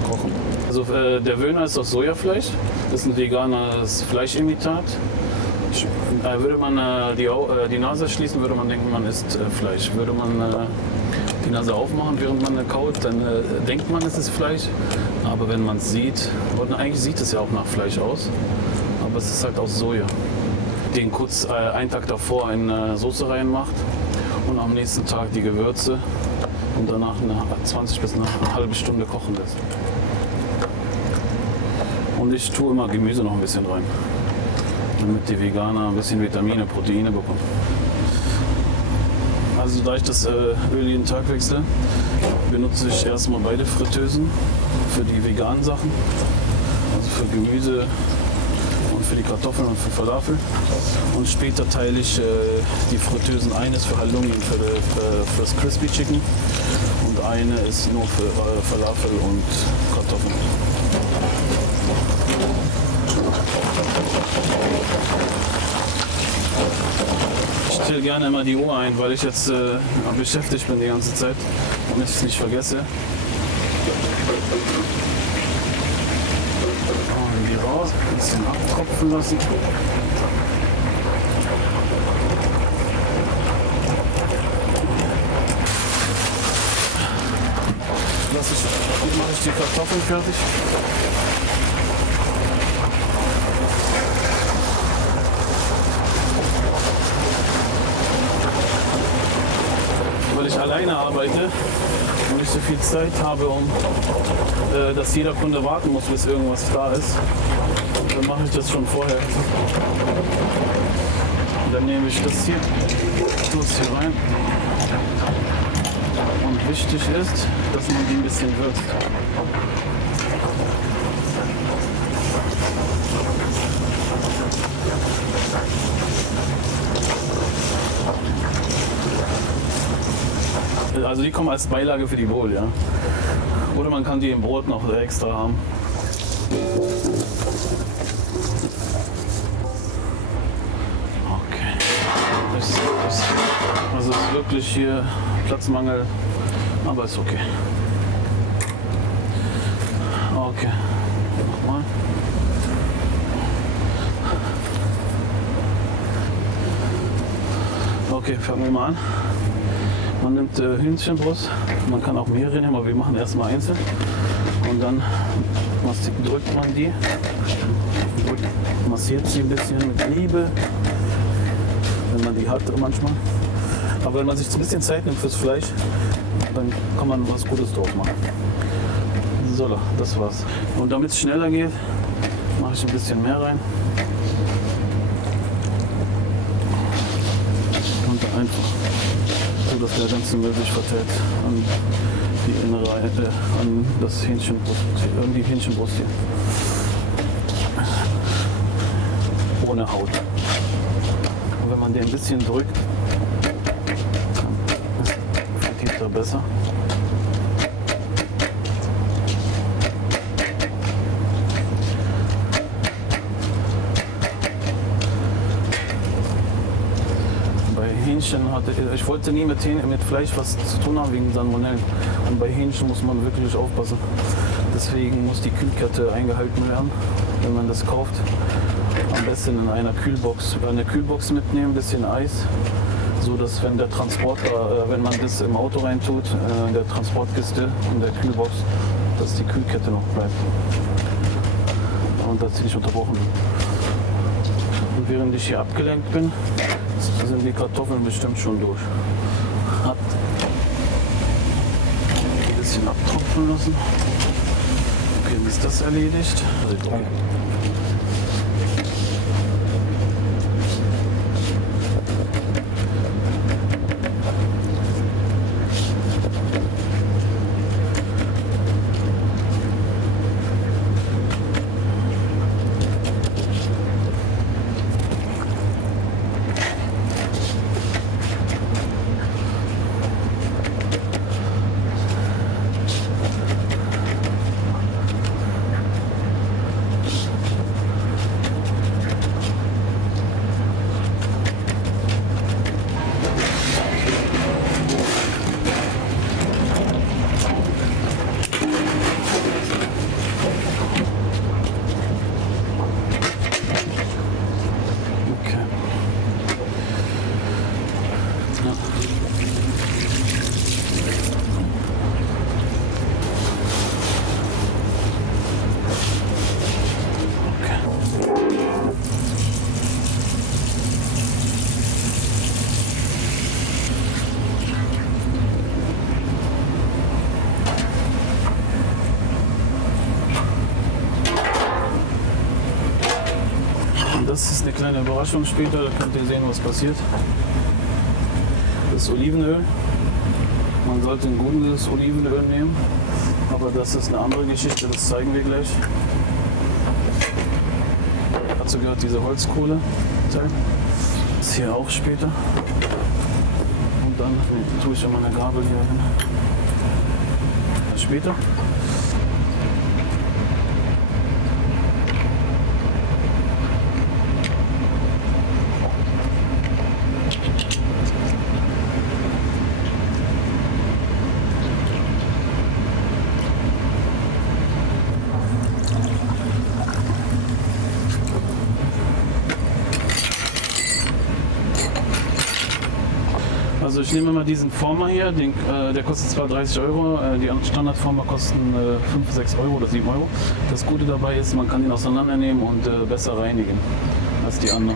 kochen. Also der Wöhner ist aus Sojafleisch. Das ist ein veganes Fleischimitat. Würde man die Nase schließen, würde man denken, man isst Fleisch. Würde man die Nase aufmachen, während man kaut, dann denkt man, es ist Fleisch. Aber wenn man es sieht, und eigentlich sieht es ja auch nach Fleisch aus, aber es ist halt aus Soja. Den kurz einen Tag davor in Soße reinmacht und am nächsten Tag die Gewürze und danach 20 bis eine halbe Stunde kochen lässt. Und ich tue immer Gemüse noch ein bisschen rein, damit die Veganer ein bisschen Vitamine, Proteine bekommen. Also da ich das Öl jeden Tag wechsle, benutze ich erstmal beide Fritteusen für die veganen Sachen, also für Gemüse und für die Kartoffeln und für Falafel. Und später teile ich die Fritteusen, eine ist für Halloumi und für das Crispy Chicken und eine ist nur für Falafel und Kartoffeln. Ich stelle gerne immer die Uhr ein, weil ich jetzt beschäftigt bin die ganze Zeit und ich es nicht vergesse. Und die raus, ein bisschen abtropfen lassen. Mache ich die Kartoffeln fertig. Weil ich alleine arbeite und nicht so viel Zeit habe, dass jeder Kunde warten muss, bis irgendwas da ist, dann mache ich das schon vorher. Und dann nehme ich das hier rein. Und wichtig ist, dass man die ein bisschen würzt. Also die kommen als Beilage für die Bowl, ja. Oder man kann die im Brot noch extra haben. Okay. Also ist wirklich hier Platzmangel, aber ist okay. Okay. Nochmal. Okay, fangen wir mal an. Man nimmt Hühnchenbrust, man kann auch mehrere nehmen, aber wir machen erstmal einzeln. Und dann drückt man die, massiert sie ein bisschen mit Liebe, wenn man die hat manchmal. Aber wenn man sich ein bisschen Zeit nimmt fürs Fleisch, dann kann man was Gutes drauf machen. So, das war's. Und damit es schneller geht, mache ich ein bisschen mehr rein. Und einfach. So, dass der ganze Müll sich verteilt an die innere, an das Hähnchenbrust, an die Hähnchenbrust hier. Ohne Haut. Und wenn man den ein bisschen drückt, dann frittiert er besser. Ich wollte nie mit Fleisch was zu tun haben wegen Salmonellen. Und bei Hähnchen muss man wirklich aufpassen. Deswegen muss die Kühlkette eingehalten werden, wenn man das kauft. Am besten in einer Kühlbox. Eine Kühlbox mitnehmen, ein bisschen Eis, so dass wenn der Transporter, wenn man das im Auto reintut, in der Transportkiste, in der Kühlbox, dass die Kühlkette noch bleibt und dass sie nicht unterbrochen wird. Und während ich hier abgelenkt bin, sind die Kartoffeln bestimmt schon durch. Ein bisschen abtropfen lassen. Okay, dann ist das erledigt. Okay. Das ist eine kleine Überraschung später, da könnt ihr sehen, was passiert. Das ist Olivenöl. Man sollte ein gutes Olivenöl nehmen, aber das ist eine andere Geschichte, das zeigen wir gleich. Dazu gehört diese Holzkohle-Teil. Das hier auch später. Und dann tue ich immer eine Gabel hier hin. Später. Also ich nehme mal diesen Former hier, der kostet zwar 30 Euro, die Standardformer kosten 5, 6 Euro oder 7 Euro. Das Gute dabei ist, man kann ihn auseinandernehmen und besser reinigen als die anderen.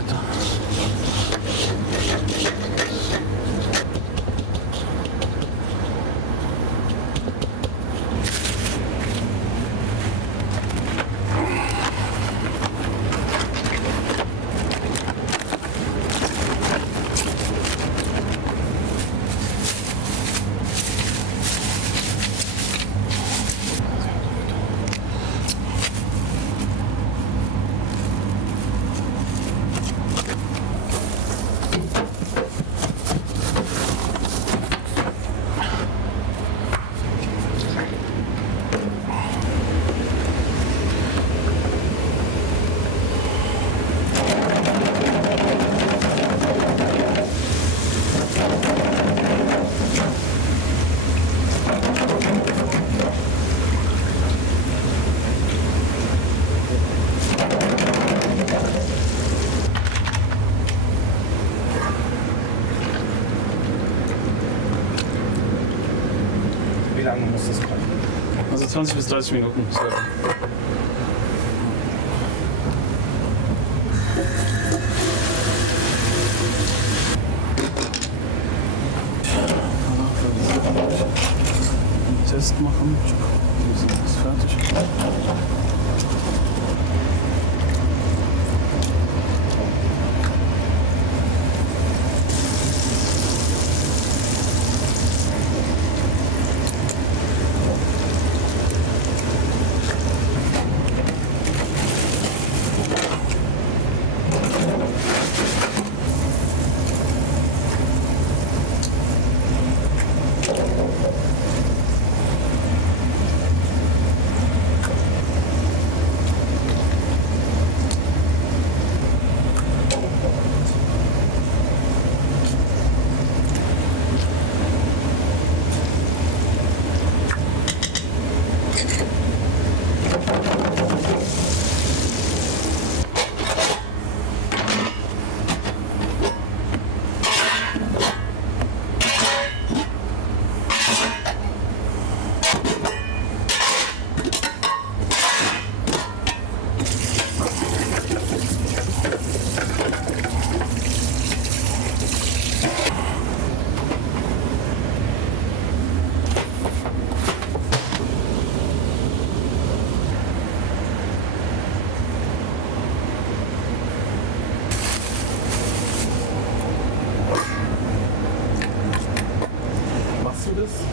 weiter. Wie lange muss das kommen? Also 20 bis 30 Minuten. Circa. Einen Test machen. Wir sind jetzt fertig.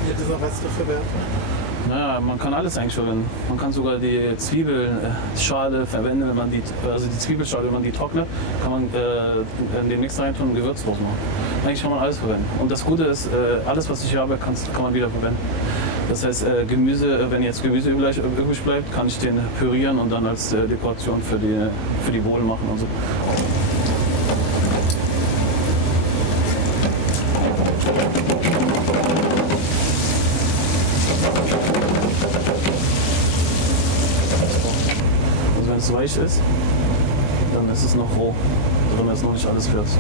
Mit dieser Resteverwertung? Naja, man kann alles eigentlich verwenden. Man kann sogar die Zwiebelschale verwenden, wenn man also die Zwiebelschale, wenn man die trocknet, kann man in den Mix reintun und gewürzlos machen. Eigentlich kann man alles verwenden. Und das Gute ist, alles was ich habe, kann man wieder verwenden. Das heißt, Gemüse, wenn jetzt Gemüse übrig bleibt, kann ich den pürieren und dann als Dekoration für die Bohlen machen und so. Also wenn es weich ist, dann ist es noch roh. Dann ist noch nicht alles fertig.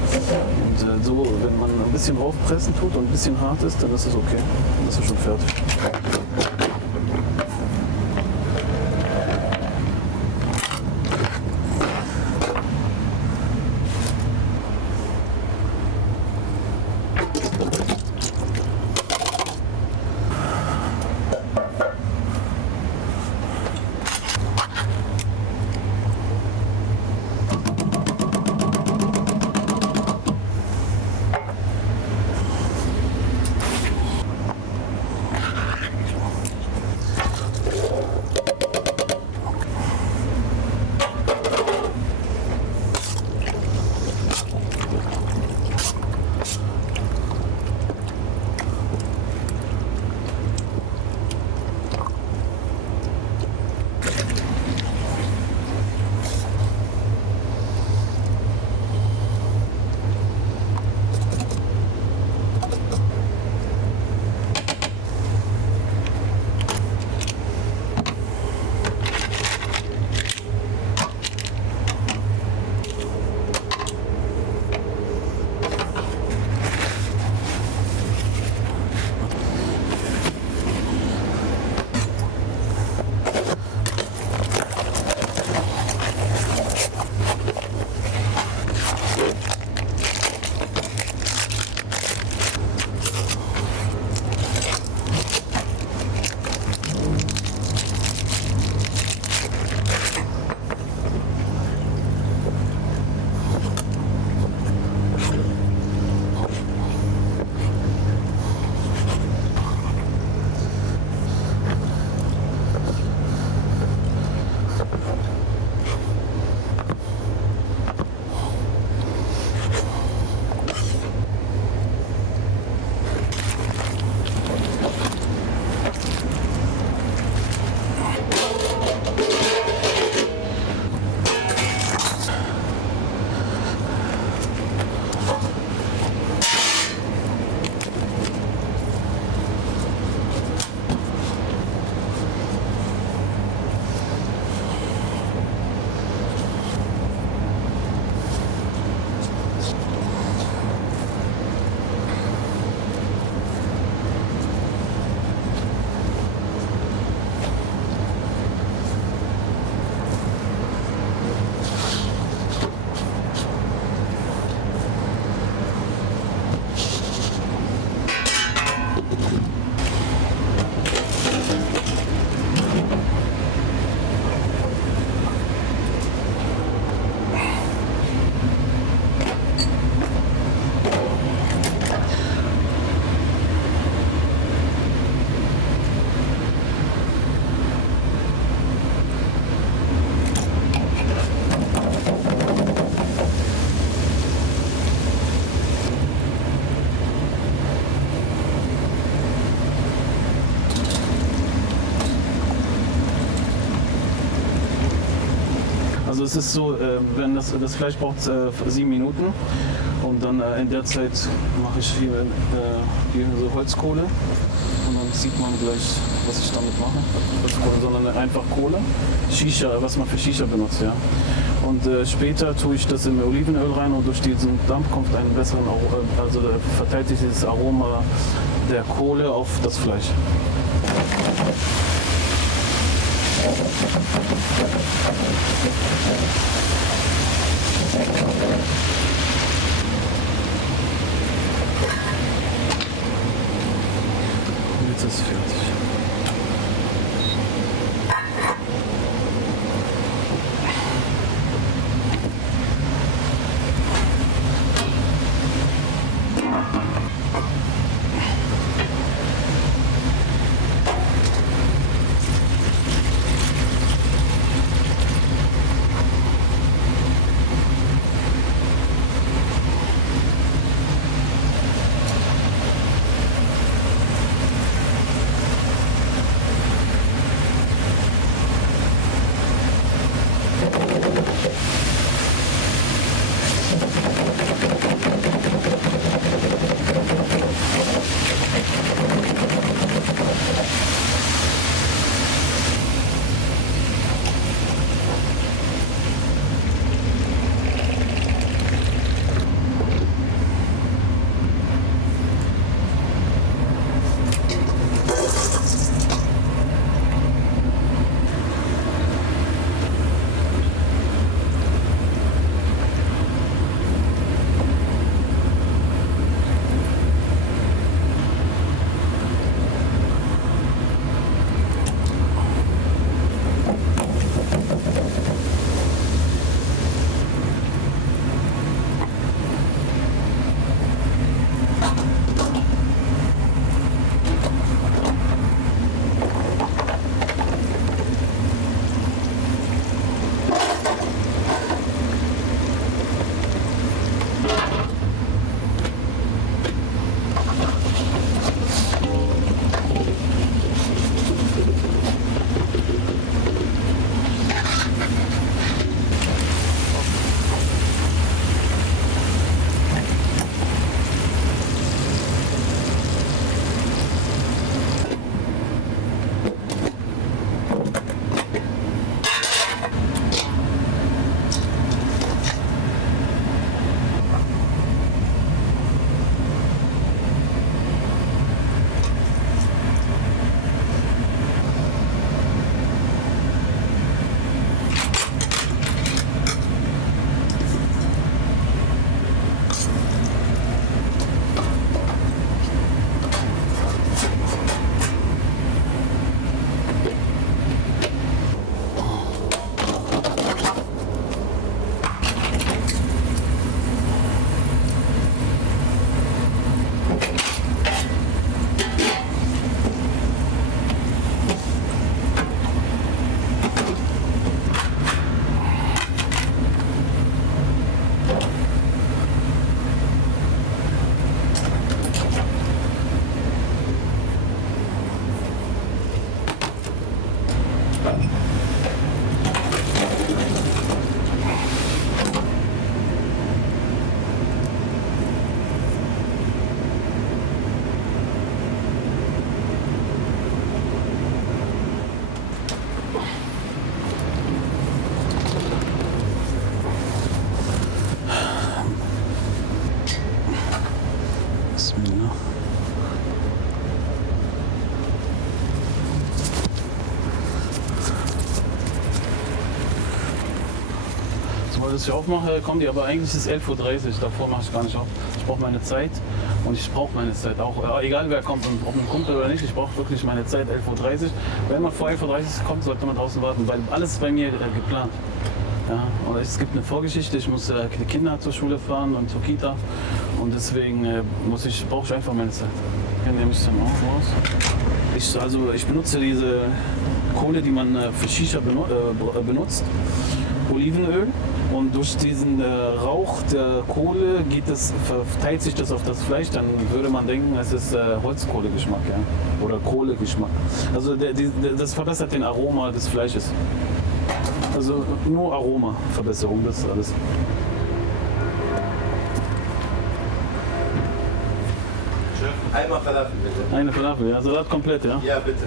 Und so, wenn man ein bisschen raufpressen tut und ein bisschen hart ist, dann ist es okay. Dann ist es schon fertig. Also es ist so, wenn das Fleisch braucht 7 Minuten und dann in der Zeit mache ich hier so Holzkohle und dann sieht man gleich, was ich damit mache. Holzkohle, sondern einfach Kohle, Shisha, was man für Shisha benutzt, ja. Und später tue ich das in Olivenöl rein und durch diesen Dampf kommt ein besseren, also verteilt sich dieses Aroma der Kohle auf das Fleisch. Jetzt ist es fertig. Bismillah. Sobald ich aufmache, kommen die, aber eigentlich ist es 11:30 Uhr, davor mache ich gar nicht auf. Ich brauche meine Zeit und ich brauche meine Zeit auch. Egal wer kommt, ob ein Kumpel oder nicht, ich brauche wirklich meine Zeit, 11:30 Uhr. Wenn man vor 11:30 Uhr kommt, sollte man draußen warten, weil alles ist bei mir geplant. Ja, und es gibt eine Vorgeschichte, ich muss die Kinder zur Schule fahren und zur Kita und deswegen brauche ich einfach meine Zeit. Hier nehme ich es dann auch raus. Ich benutze diese Kohle, die man für Shisha benutzt, Olivenöl, und durch diesen Rauch der Kohle verteilt sich das auf das Fleisch, dann würde man denken, es ist Holzkohlegeschmack, ja? Oder Kohlegeschmack. Also das verbessert den Aroma des Fleisches. Also nur Aromaverbesserung, das ist alles. Einmal Falafel bitte. Eine Falafel, ja, Salat komplett, ja? Ja, bitte.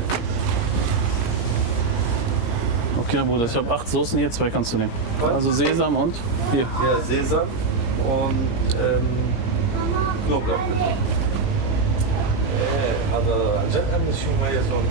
Okay, Bruder, ich habe 8 Soßen hier, 2 kannst du nehmen. Also Sesam und hier. Ja, Sesam und Knoblauch bitte. هذا عن جد عندنا شيء مميز هون.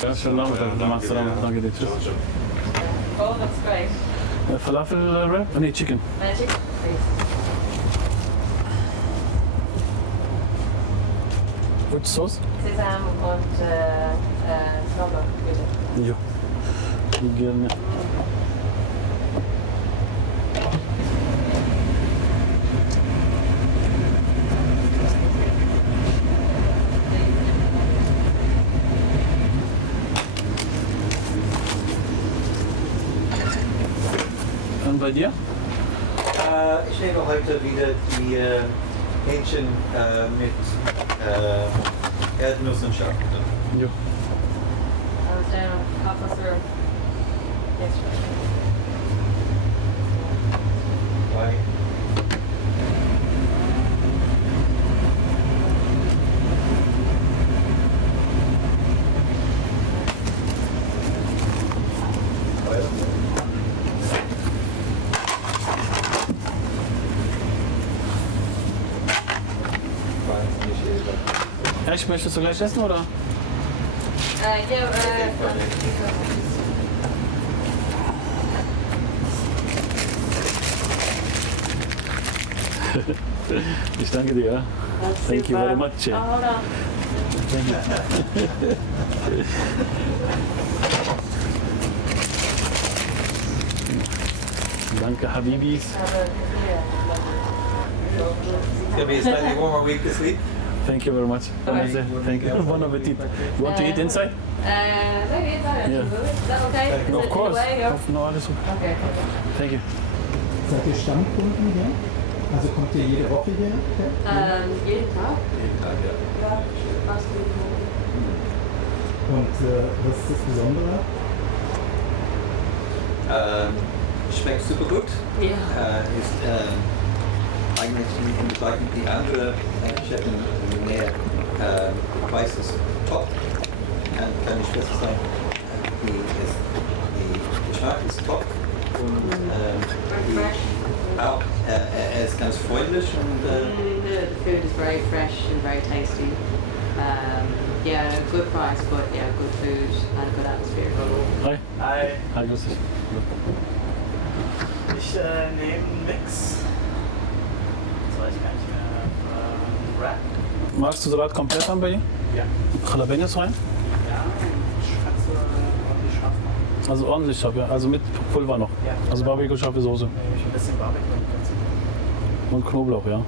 Ja, schönen Nachmittag. Danke dir, tschüss. Oh, that's great. Falafel Wrap? Nee, Chicken. Magic, please. Which sauce? Sesam und Knoblauch, bitte. Ja. Gerne. Und bei dir? Ich nehme heute wieder die Hähnchen mit Erdnuss und Schaf. Ja. I was down half past through yesterday. Bye. Echt, möchtest du gleich essen oder? Yeah, Ich danke dir. Ja. Thank you very much. Oh, hold on. Danke, Habibis. It's gonna be a slightly warmer week this week. Thank you very much. Thank you. Bon appetit. You want to eat inside? Maybe inside. Yeah. Is that okay? Is Of it course. in the way, or? No, alles gut. Okay. Thank you. Seid ihr Stammkunden hier? Also kommt ihr jede Woche hier? Jeden Tag? Jeden Tag, ja. Ja, fast jeden Tag. Und was ist das Besondere? Schmeckt super gut. Ja. Ist eigentlich im Vergleich mit die andere Chef in der Nähe. Der Preis ist top. Kann nicht besser sein. Die Geschmack ist top. Und auch, er ist ganz freundlich und The food is very fresh and very tasty. Yeah, good price, but yeah, good food and good atmosphere. Hi. Hi, Hi, grüß dich. ich nehme einen Mix. Das weiß ich gar nicht mehr. Wrap? Magst du Salat komplett haben bei dir? Ja. Jalapenos rein? Ja, Schwarze ordentlich scharf machen. Also ordentlich scharf, ja. Also mit Pulver noch. Ja. Also Barbecue scharfe Soße. Ich ein bisschen Barbecue und Und Knoblauch, ja.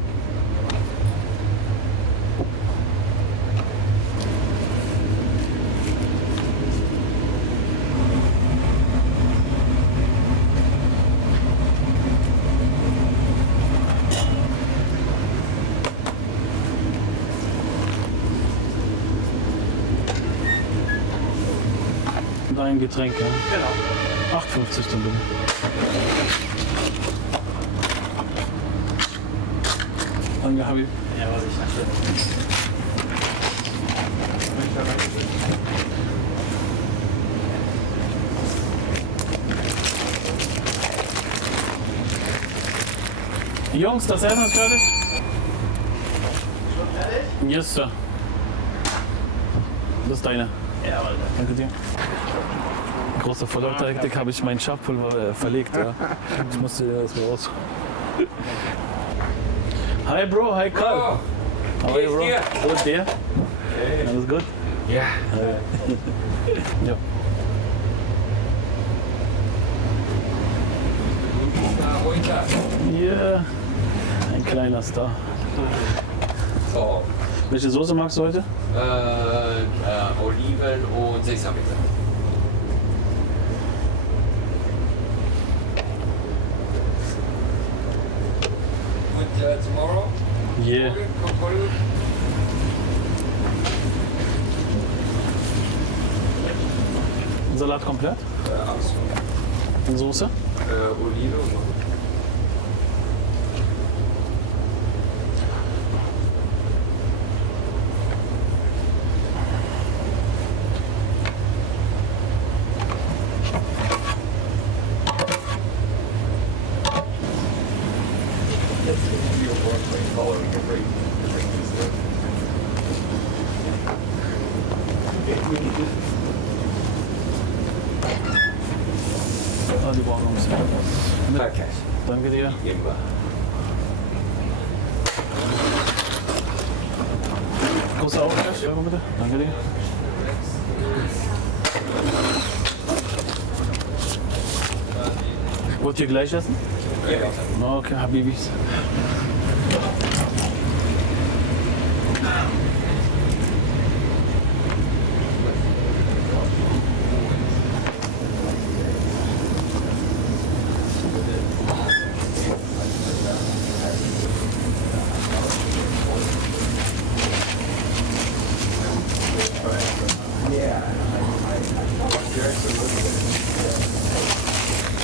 Dein Getränk, ja. Genau. 8,50 dann bitte. Danke, Habib. Ja, was ich natürlich. Jungs, das Essen ist fertig? Schon fertig? Yes, Sir. Das ist deine. Jawohl. Danke dir. Große Vorlauftaktik habe ich mein Schafpulver verlegt. Ja. Ich musste das raus. Hi Bro, hi Carl. How are you, Bro? Gut, dir? Alles gut? Ja. Ja. Guten Tag. Hier ein kleiner Star. So, Welche Soße magst du heute? Oliven und Sesam bitte. Und tomorrow? Yeah. Kommt Hollywood? Salat komplett? Alles. Und Soße? Olive und Ah, die brauchen noch ein bisschen. Okay. Danke dir. Immer. Großer Auflauf, ja, bitte. Danke dir. Wollt ihr gleich essen? Ja. Okay, Habibis.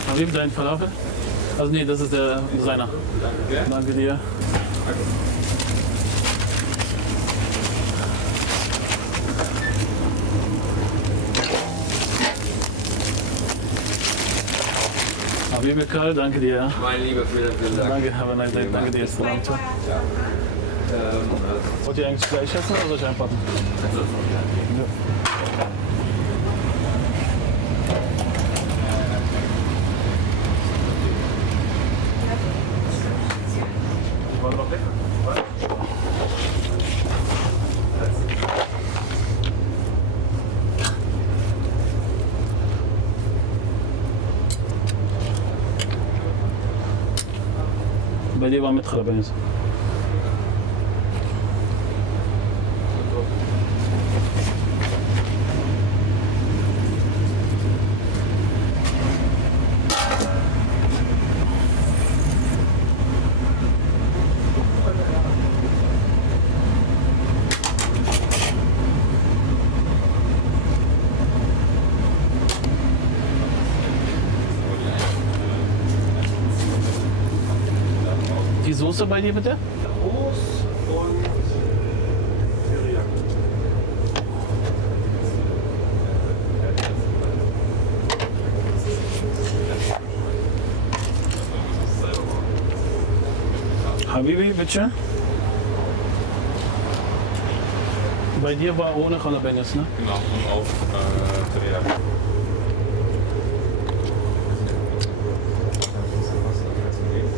Habib, dein Falafel? Also nee, das ist der seiner. Danke dir. Habib Karl, danke dir. Mein lieber vielen Dank. Danke, have a nice day. Danke dir. Wollt ihr eigentlich gleich essen oder soll ich einpacken? Ja. Bei dir war mit Jalapenos. Die Soße bei dir bitte? Habibi, bitte. Bei dir war ohne Jalapenos, ne? Genau, und auf Teriyaki.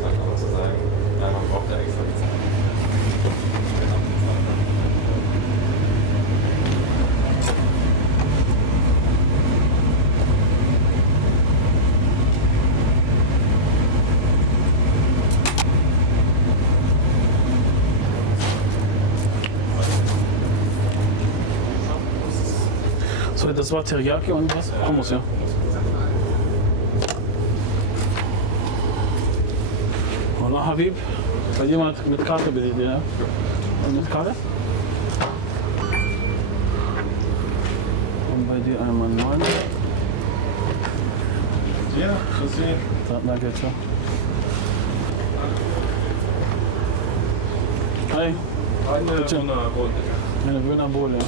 Aber zu sagen, ja, man braucht ja extra die Zeit. So, das war Teriyaki und was? Hummus, ja. Oder Habib? Bei dir mal mit Karte bitte, ja? Und mit Karte? Und bei dir einmal 9. Ja, das ist Danke, ciao. Hi, eine Dönerbowl, ja.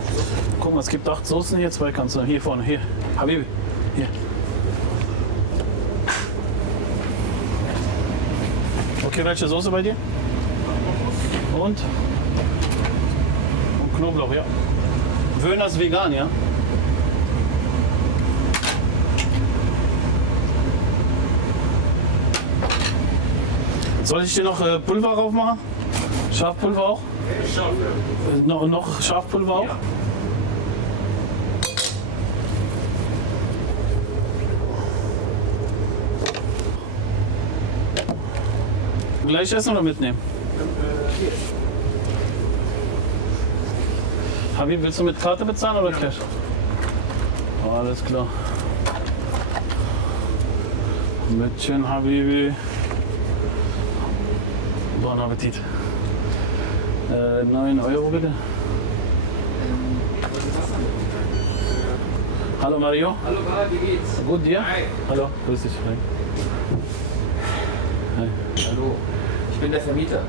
Guck mal, es gibt 8 Soßen hier, 2 kannst du. Hier vorne, hier. Habibi, hier. Okay, welche Soße bei dir? Und Knoblauch, ja. Wöhner ist vegan, ja? Soll ich dir noch Pulver drauf machen? Schafpulver auch? Noch Schafpulver auch? gleich essen oder mitnehmen? Habib, willst du mit Karte bezahlen oder Cash? Alles klar. Mütchen, Habibi. Bon Appetit. 9 Euro bitte. Hallo Mario. Hallo Karl, wie geht's? Gut dir? Hi. Hallo, grüß dich. Hi. Hi. Hallo, ich bin der Vermieter.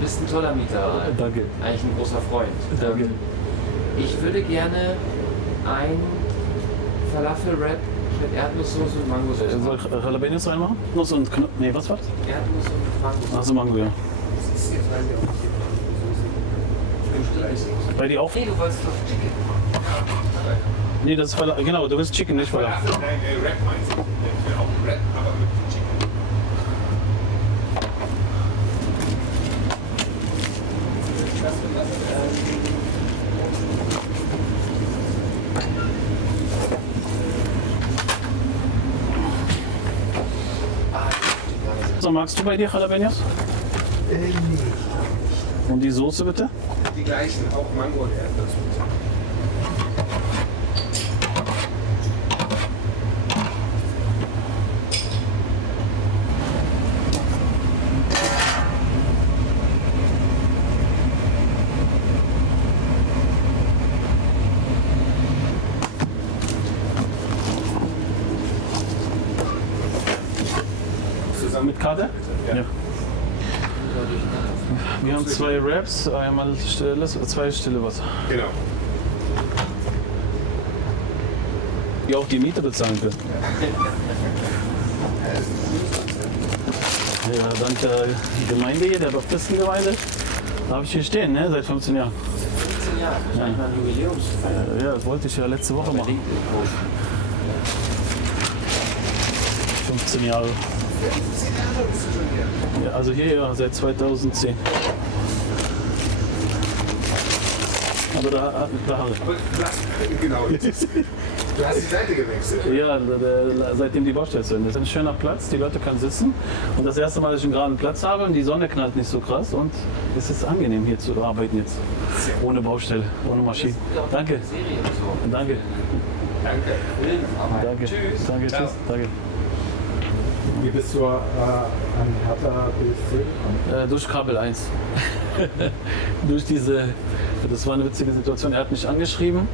Bist ein toller Mieter. Danke. Eigentlich ein großer Freund. Danke. Ich würde gerne ein Falafel-Wrap mit Erdnusssoße und Mangosauce Soll machen. ich Jalapenos reinmachen? Noch so ein Knopf. Nee, was war's? Erdnuss und Mangosauce. Achso, Mango, ja. Bei dir auch? Nee, du wolltest doch Chicken. Nee, das ist Falafel. Genau, du willst Chicken, nicht Falafel. Nein, Rap meinst du? Ich will auch Rap, aber mit Chicken. So, magst du bei dir Jalapenos? Nee. Und die Soße bitte? Die gleichen, auch Mango und Erdnuss. Mit Karte? Ja. Wir haben 2 Wraps, einmal stilles, 2 stille Wasser. Genau. Die auch die Miete bezahlen können. Ja, dank der Gemeinde hier, der Baptistengemeinde, da habe ich hier stehen, ne, seit 15 Jahren. 15 Jahre, wahrscheinlich mal ein Jubiläumsfeier. Ja, das wollte ich ja letzte Woche machen. 15 Jahre. 15 Jahre bist du schon hier. Ja, also hier ja, seit 2010. Aber da Aber genau. Du hast die Seite gewechselt. ja, seitdem die Baustelle zu Ende ist. Das ist ein schöner Platz, die Leute können sitzen. Und das erste Mal, dass ich einen geraden Platz habe und die Sonne knallt nicht so krass. Und es ist angenehm hier zu arbeiten jetzt. Ohne Baustelle, ohne Maschinen. Danke. Serie und so. Danke. Danke. Film, aber Danke. Tschüss. Danke, tschüss. Danke. Wie bist du an Hertha BSC gekommen? Durch Kabel 1. Durch diese, das war eine witzige Situation. Er hat mich angeschrieben.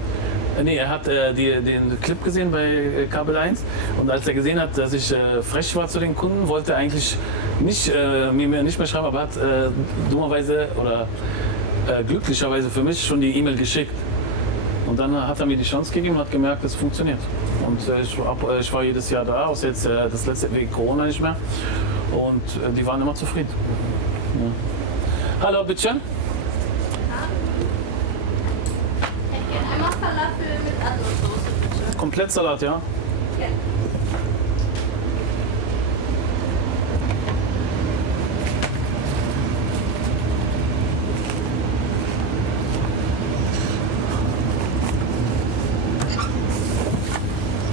Nee, er hat den Clip gesehen bei Kabel 1 und als er gesehen hat, dass ich frech war zu den Kunden, wollte er eigentlich nicht, mir nicht mehr schreiben, aber hat dummerweise oder glücklicherweise für mich schon die E-Mail geschickt. Und dann hat er mir die Chance gegeben und hat gemerkt, es funktioniert. Und ich war jedes Jahr da, außer jetzt das letzte wegen Corona nicht mehr. Und die waren immer zufrieden. Ja. Hallo, bitteschön. Einmal Falafel mit Erdnusssoße, bitte. Komplett Salat, ja? Ja.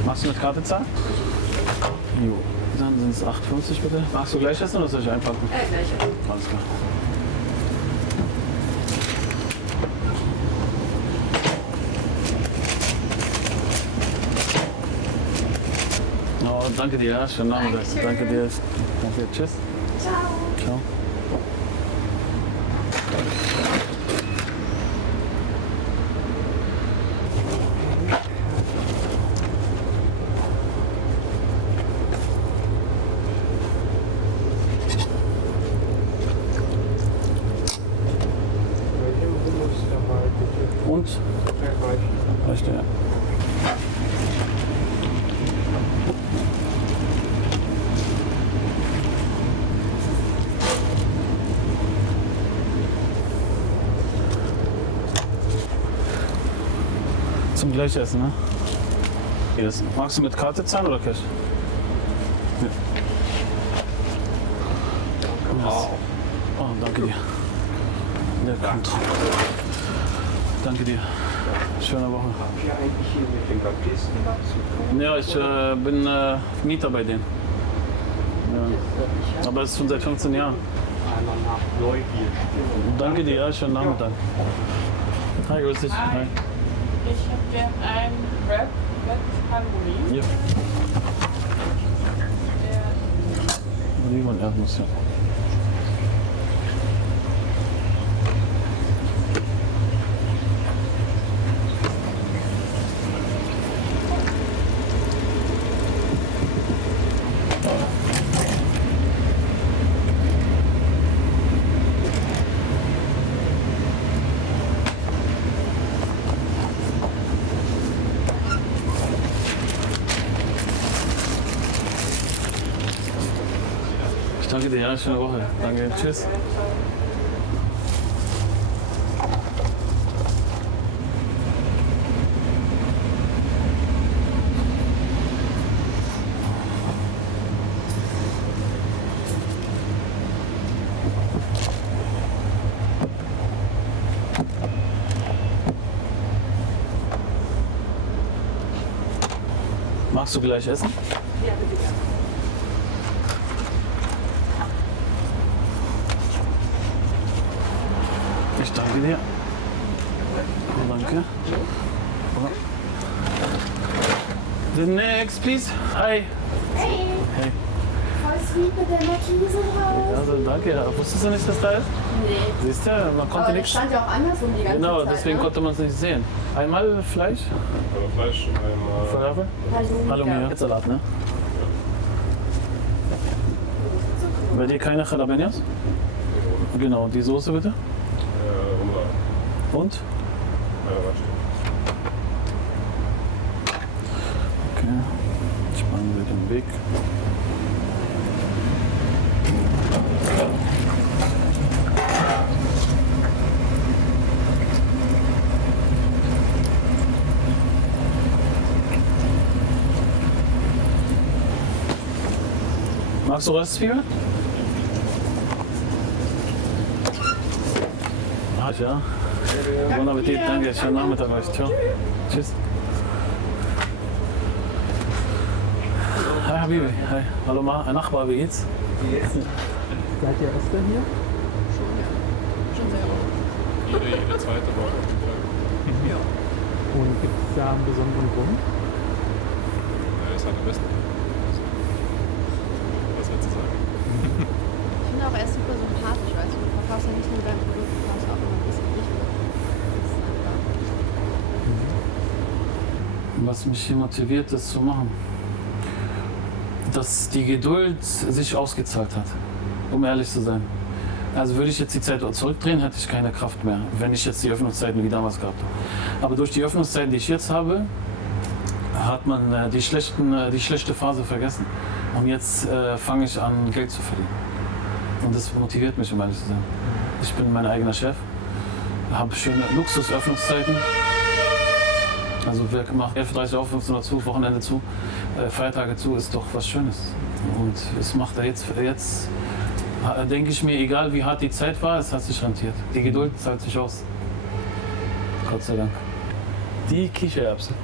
Magst du mit Karte zahlen? Jo. Dann sind es 8,50 bitte. Magst du gleich essen oder soll ich einpacken? Gleich. Alles klar. Oh, danke dir, ja. Schönen Nachmittag. Dankeschön. Danke dir. Danke. Tschüss. Ciao. Ciao. Welche Hummus dabei, bitte? Und? Reicht ja. Zum Gleichessen, ne? Yes. Magst du mit Karte zahlen oder Cash? Ja. Yes. Oh, danke dir. Der kommt. Danke dir. Schöne Woche. Habt ihr eigentlich hier mit den Baptisten was zu tun? Ja, ich bin Mieter bei denen. Ja. Aber das ist schon seit 15 Jahren. Einmal nach Neugier. Danke dir, ja, schönen Nachmittag. Hi, grüß dich. Hi. Ich hätte gern ein Wrap mit Halloumi. Ja. Der Oliven und Erdnuss, ja. Danke dir, ja, schöne Woche. Danke, tschüss. Magst du gleich essen? Ja, bitte gerne. Ich danke dir. Danke. The next, please. Hi. Hey, Hey. voll sweet mit der Markise drauf. Also danke. Ja. Wusstest du nicht, dass da ist? Nee. Siehst du, man konnte Aber das nichts. stand ja auch andersrum die ganze Genau, Zeit. deswegen ne? konnte man es nicht sehen. Einmal Fleisch. Fleisch, einmal. Falafel. Hallo mir. Jetzt Salat, ne? Bei dir keine Jalapenos? Genau, die Soße bitte. Und? Okay, spannen wir den Weg. Magst du Röstzwiebeln? Ja. Bon Appetit, danke. Schönen Nachmittag euch. Ciao. Tschüss. Hi Habibi. Hi. Hallo Ma, ein Nachbar, wie geht's? Seid ihr Öster hier? Jede zweite Woche. Und gibt es da einen besonderen Grund? Ja, ist halt am besten. Was willst du sagen? Ich finde auch, er ist super sympathisch, weißt du. Du verkaufst ja nicht nur dein Produkt, du verkaufst auch immer ein bisschen Licht. Was mich hier motiviert, das zu machen, dass die Geduld sich ausgezahlt hat, um ehrlich zu sein. Also würde ich jetzt die Zeit zurückdrehen, hätte ich keine Kraft mehr, wenn ich jetzt die Öffnungszeiten wie damals gehabt habe. Aber durch die Öffnungszeiten, die ich jetzt habe, hat man die schlechte Phase vergessen. Und jetzt fange ich an, Geld zu verdienen. Und das motiviert mich, um ehrlich zu sein. Ich bin mein eigener Chef, habe schöne Luxus-Öffnungszeiten. Also wer macht 11:30 auf, 15 Uhr zu, Wochenende zu, Feiertage zu, ist doch was Schönes. Und es macht er jetzt denke ich mir, egal wie hart die Zeit war, es hat sich rentiert. Die Geduld zahlt sich aus. Gott sei Dank. Die Kichererbsen.